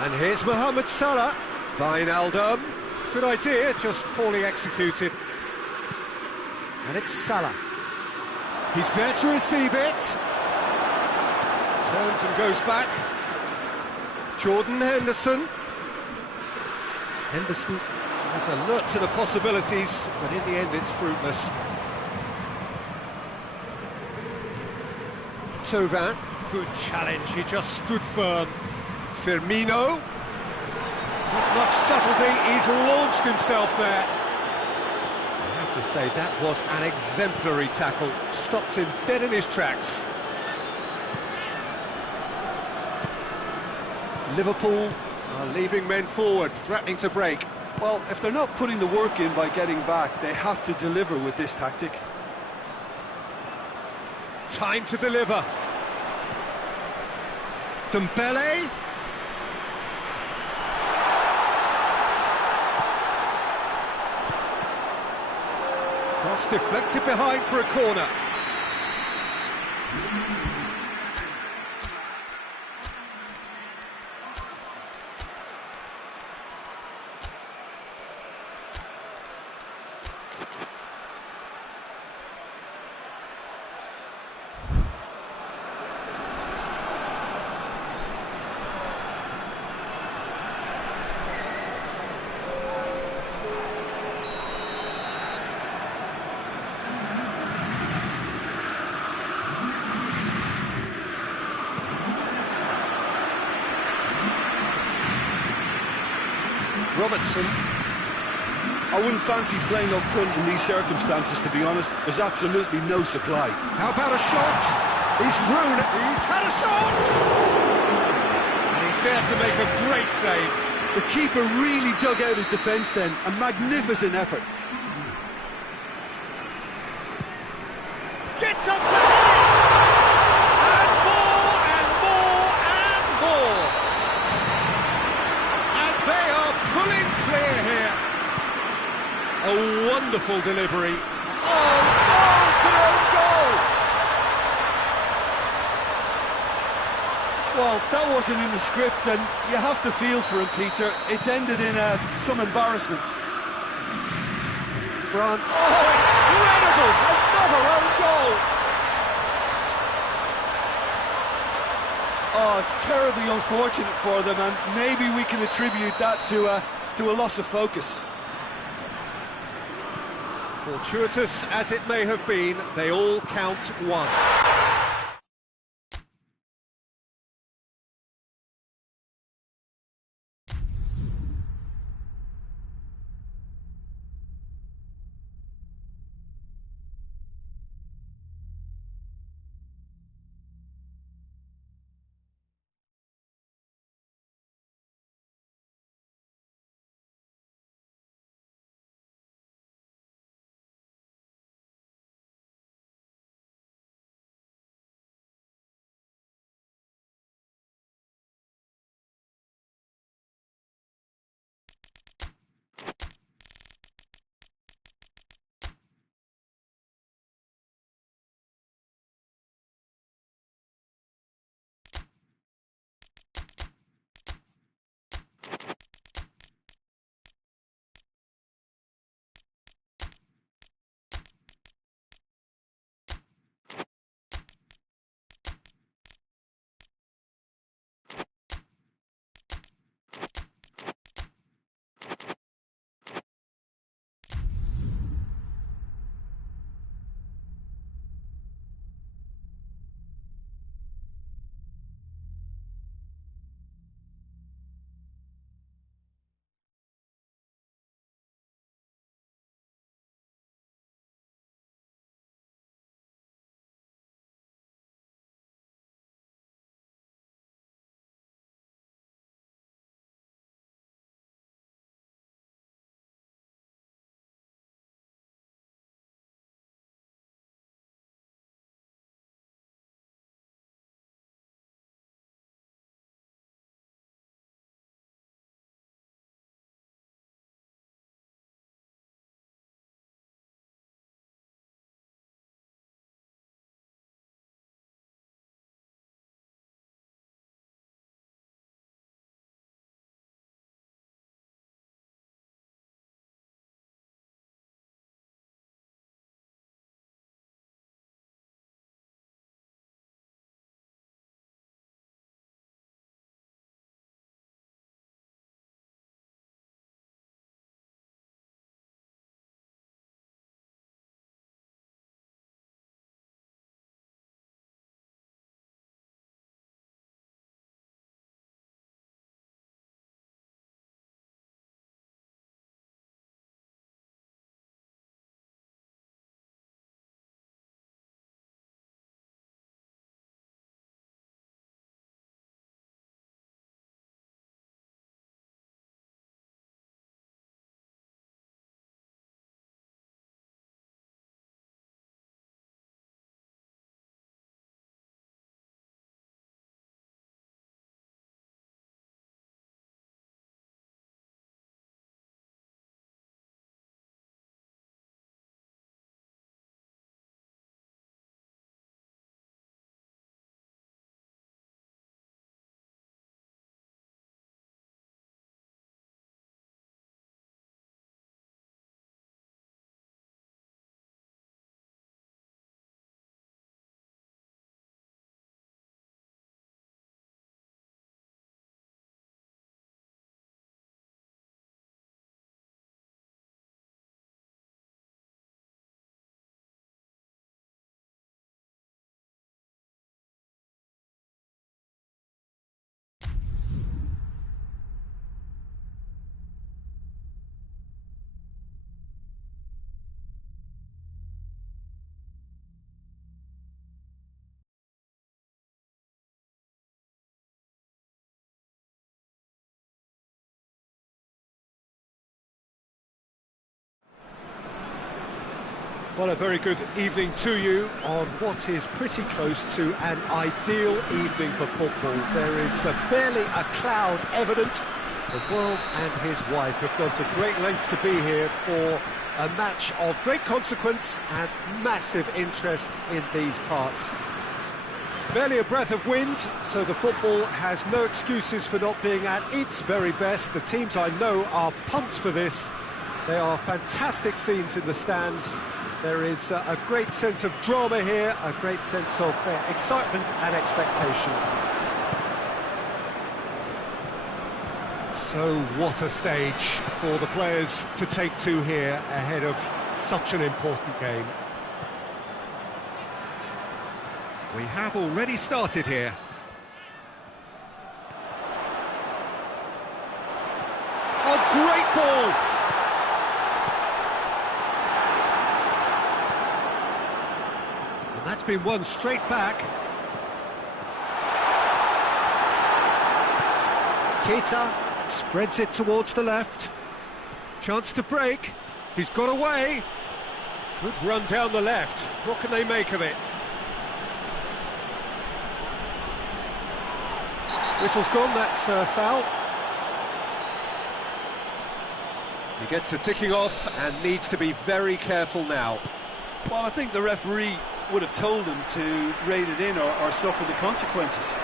And here's Mohamed Salah. Wijnaldum. Good idea, just poorly executed. And it's Salah. He's there to receive it. Turns and goes back. Jordan Henderson. Henderson has alert to the possibilities, but in the end it's fruitless. Thauvin. Good challenge, he just stood firm. Firmino. Not much subtlety, he's launched himself there. I have to say, that was an exemplary tackle. Stopped him dead in his tracks. Liverpool are leaving men forward, threatening to break. Well, if they're not putting the work in by getting back, they have to deliver with this tactic. Time to deliver. Dembele. Cross deflected behind for a corner. Robertson. I wouldn't fancy playing up front in these circumstances, to be honest. There's absolutely no supply. How about a shot? He's through it. He's had a shot! And he's there to make a great save. The keeper really dug out his defence then. A magnificent effort. Gets up to hit it! And more and more and more! And they are pulling clear here. A wonderful delivery. Oh, it's an own goal! Well, that wasn't in the script, and you have to feel for him, Peter. It's ended in some embarrassment. Front. Oh, incredible! Another own goal! Oh, it's terribly unfortunate for them, and maybe we can attribute that to a loss of focus. Fortuitous as it may have been, they all count one. Well, a very good evening to you on what is pretty close to an ideal evening for football. There is barely a cloud evident. The world and his wife have gone to great lengths to be here for a match of great consequence and massive interest in these parts. Barely a breath of wind, so the football has no excuses for not being at its very best. The teams I know are pumped for this. There are fantastic scenes in the stands. There is a great sense of drama here, a great sense of excitement and expectation. So what a stage for the players to take to here ahead of such an important game. We have already started here. Oh, great ball! And that's been won straight back. Keita spreads it towards the left. Chance to break. He's got away. Good run down the left. What can they make of it? Whistle's gone, that's foul. He gets the ticking off and needs to be very careful now. Well, I think the referee would have told him to rate it in or suffer the consequences.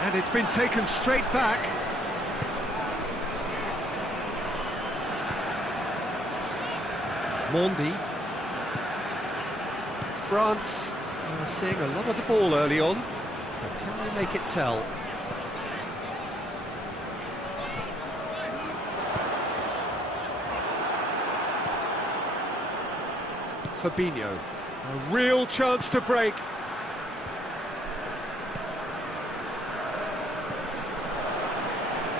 And it's been taken straight back. Mondi. France are seeing a lot of the ball early on, but can they make it tell? Fabinho, a real chance to break.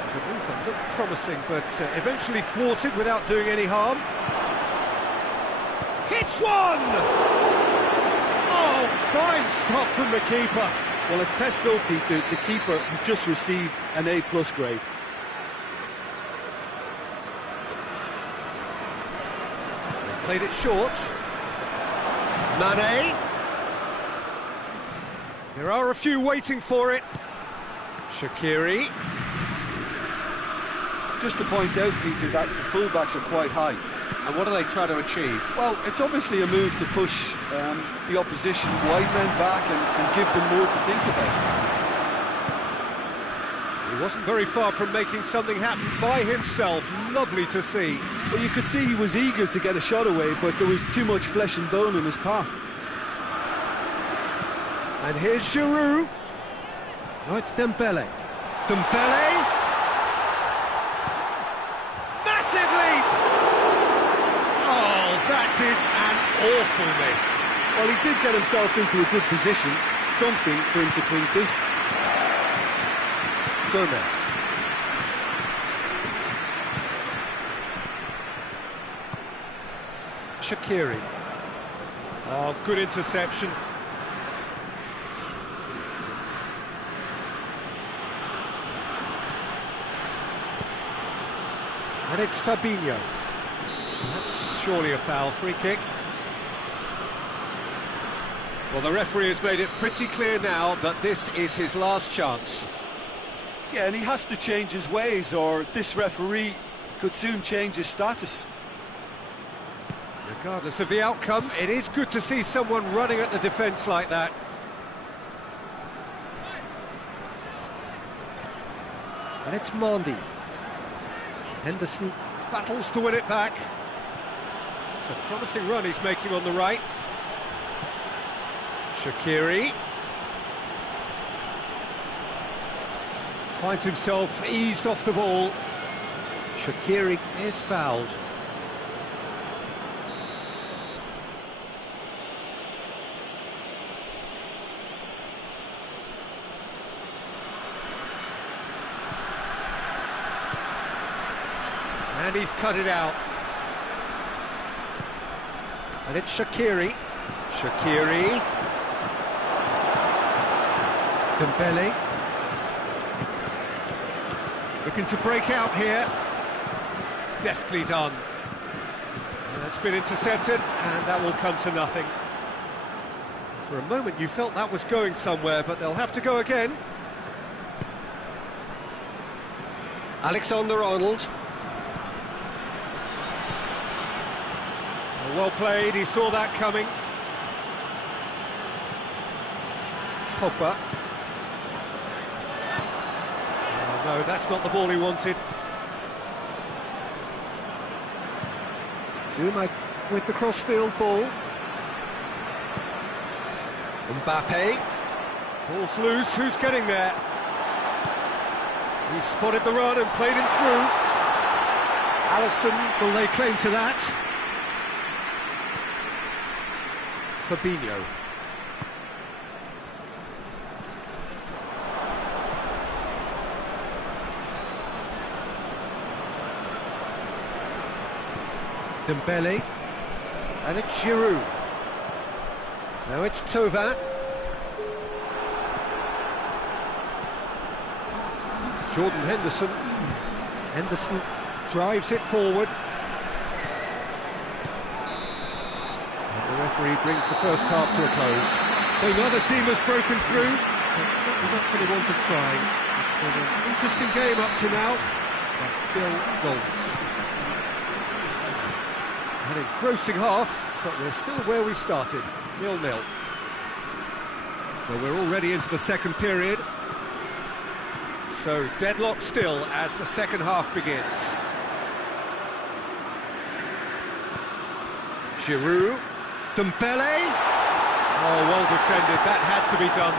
The move that looked promising, but eventually thwarted without doing any harm. Hits one! Oh, fine stop from the keeper. Well, as test goalkeeper, the keeper has just received an A+ grade. They've played it short. Mane. There are a few waiting for it. Shaqiri. Just to point out, Peter, that the fullbacks are quite high. And what are they trying to achieve? Well, it's obviously a move to push the opposition wide men back and give them more to think about. He wasn't very far from making something happen by himself. Lovely to see. Well, you could see he was eager to get a shot away, but there was too much flesh and bone in his path. And here's Giroud. Oh, it's Dembele. Dembele. Massive leap! Oh, that is an awful miss. Well, he did get himself into a good position, something for him to cling to. Gomez. Shaqiri. Oh, good interception. And it's Fabinho. That's surely a foul, free kick. Well, the referee has made it pretty clear now that this is his last chance. Yeah, and he has to change his ways, or this referee could soon change his status. Regardless of the outcome, it is good to see someone running at the defence like that. And it's Mondi. Henderson battles to win it back. It's a promising run he's making on the right. Shaqiri. Finds himself eased off the ball. Shaqiri is fouled. And he's cut it out. And it's Shaqiri. Shaqiri. Dembele. Looking to break out here. Deftly done. It's been intercepted, and that will come to nothing. For a moment you felt that was going somewhere, but they'll have to go again. Alexander-Arnold. Well played, he saw that coming. Pogba. Oh, no, that's not the ball he wanted. Zuma with the crossfield ball. Mbappe. Ball's loose, who's getting there? He spotted the run and played him through. Alisson will lay claim to that. Fabinho. Dembele. And it's Giroud. Now it's Thauvin. Jordan Henderson. Henderson drives it forward. And the referee brings the first half to a close. So neither team has broken through, but certainly not going to want to try. It's been an interesting game up to now, but still goals. An engrossing half, but we're still where we started, 0-0. So we're already into the second period. So deadlock still as the second half begins. Giroud, Dembele. Oh, well defended, that had to be done.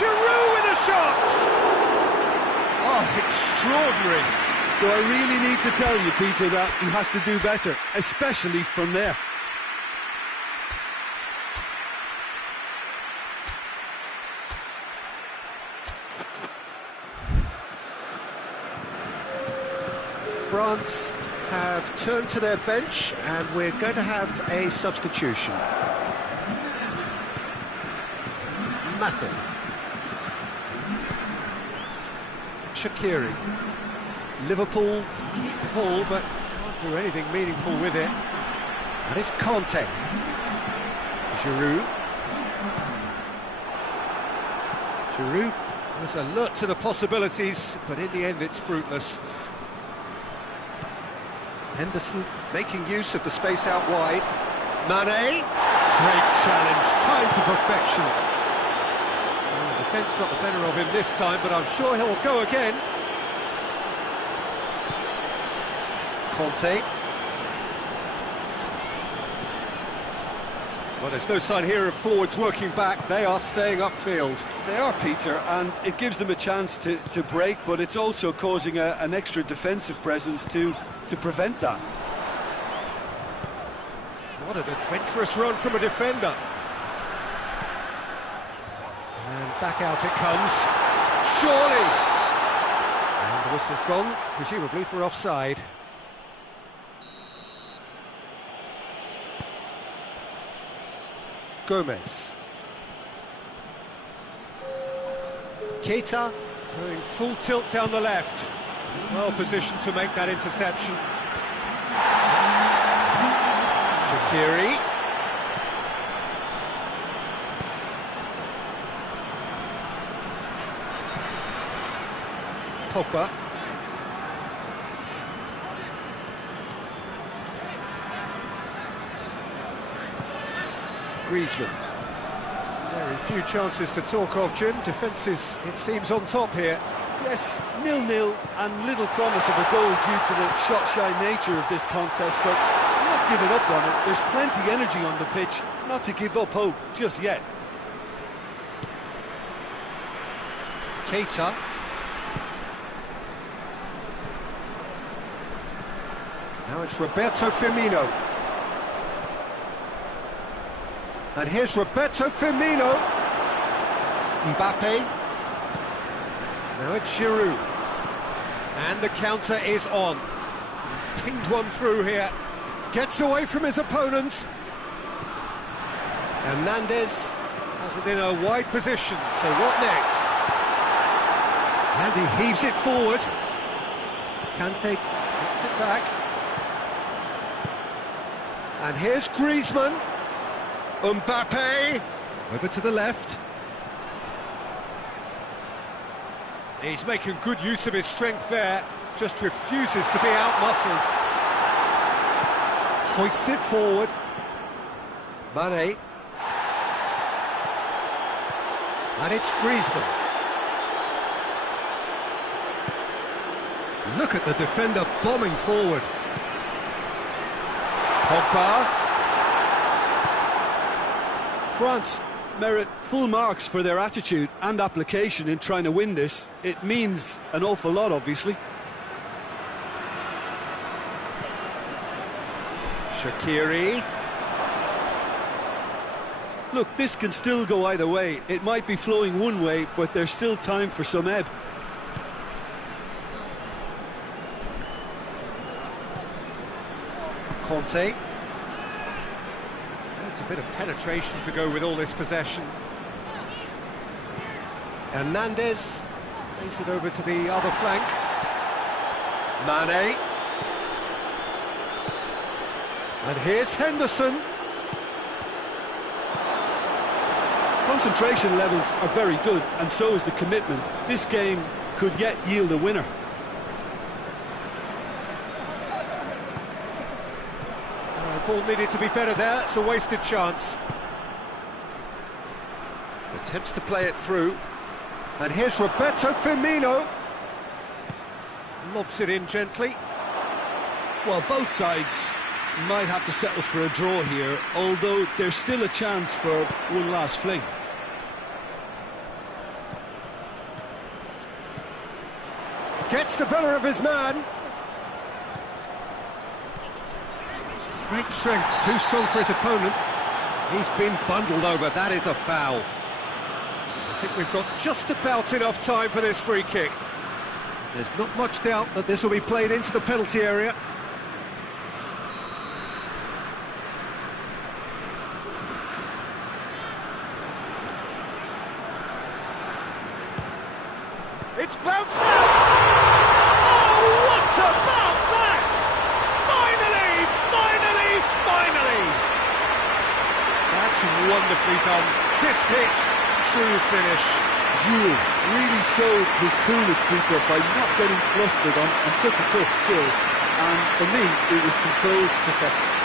Giroud with a shot! Oh, extraordinary. Do I really need to tell you, Peter, that he has to do better, especially from there? France have turned to their bench, and we're going to have a substitution. Matip. Shaqiri. Liverpool keep the ball, but can't do anything meaningful with it. And it's Kanté. Giroud. Giroud was alert to the possibilities, but in the end it's fruitless. Henderson making use of the space out wide. Mane. Great challenge, timed to perfection. Well, the defence got the better of him this time, but I'm sure he'll go again. Kanté. Well, there's no sign here of forwards working back. They are staying upfield. They are, Peter, and it gives them a chance to break, but it's also causing an extra defensive presence to prevent that. What an adventurous run from a defender. And back out it comes. Surely! And the whistle's gone, presumably for offside. Gomez. Keita going full tilt down the left. Well positioned to make that interception. Shaqiri. Pogba. Griezmann. Very few chances to talk of, Jim. Defence is, it seems, on top here. Yes, 0-0 and little promise of a goal due to the shot-shy nature of this contest, but I'm not giving up on it. There's plenty energy on the pitch, not to give up hope just yet. Keita. Now it's Roberto Firmino. And here's Roberto Firmino. Mbappe. Now it's Giroud. And the counter is on. He's pinged one through here. Gets away from his opponent. Hernandez has it in a wide position. So what next? And he heaves it forward. Kanté gets it back. And here's Griezmann. Mbappe. Over to the left. He's making good use of his strength there. Just refuses to be out-muscled. Hoists it forward. Mane. And it's Griezmann. Look at the defender bombing forward. Pogba. France merit full marks for their attitude and application in trying to win this. It means an awful lot, obviously. Shaqiri. Look, this can still go either way. It might be flowing one way, but there's still time for some ebb. Conte. It's a bit of penetration to go with all this possession. Hernandez plays it over to the other flank. Mane. And here's Henderson. Concentration levels are very good, and so is the commitment. This game could yet yield a winner. Ball needed to be better there, it's a wasted chance. Attempts to play it through. And here's Roberto Firmino. Lobs it in gently. Well, both sides might have to settle for a draw here, although there's still a chance for one last fling. Gets the better of his man. Great strength, too strong for his opponent. He's been bundled over, that is a foul. I think we've got just about enough time for this free kick. There's not much doubt that this will be played into the penalty area. It's bounced out! Oh, what about that? Finally! That's wonderfully done. Crisp hit, true finish. Giroud really showed his coolness, Peter, by not getting flustered on such a tough skill. And for me, it was controlled perfection.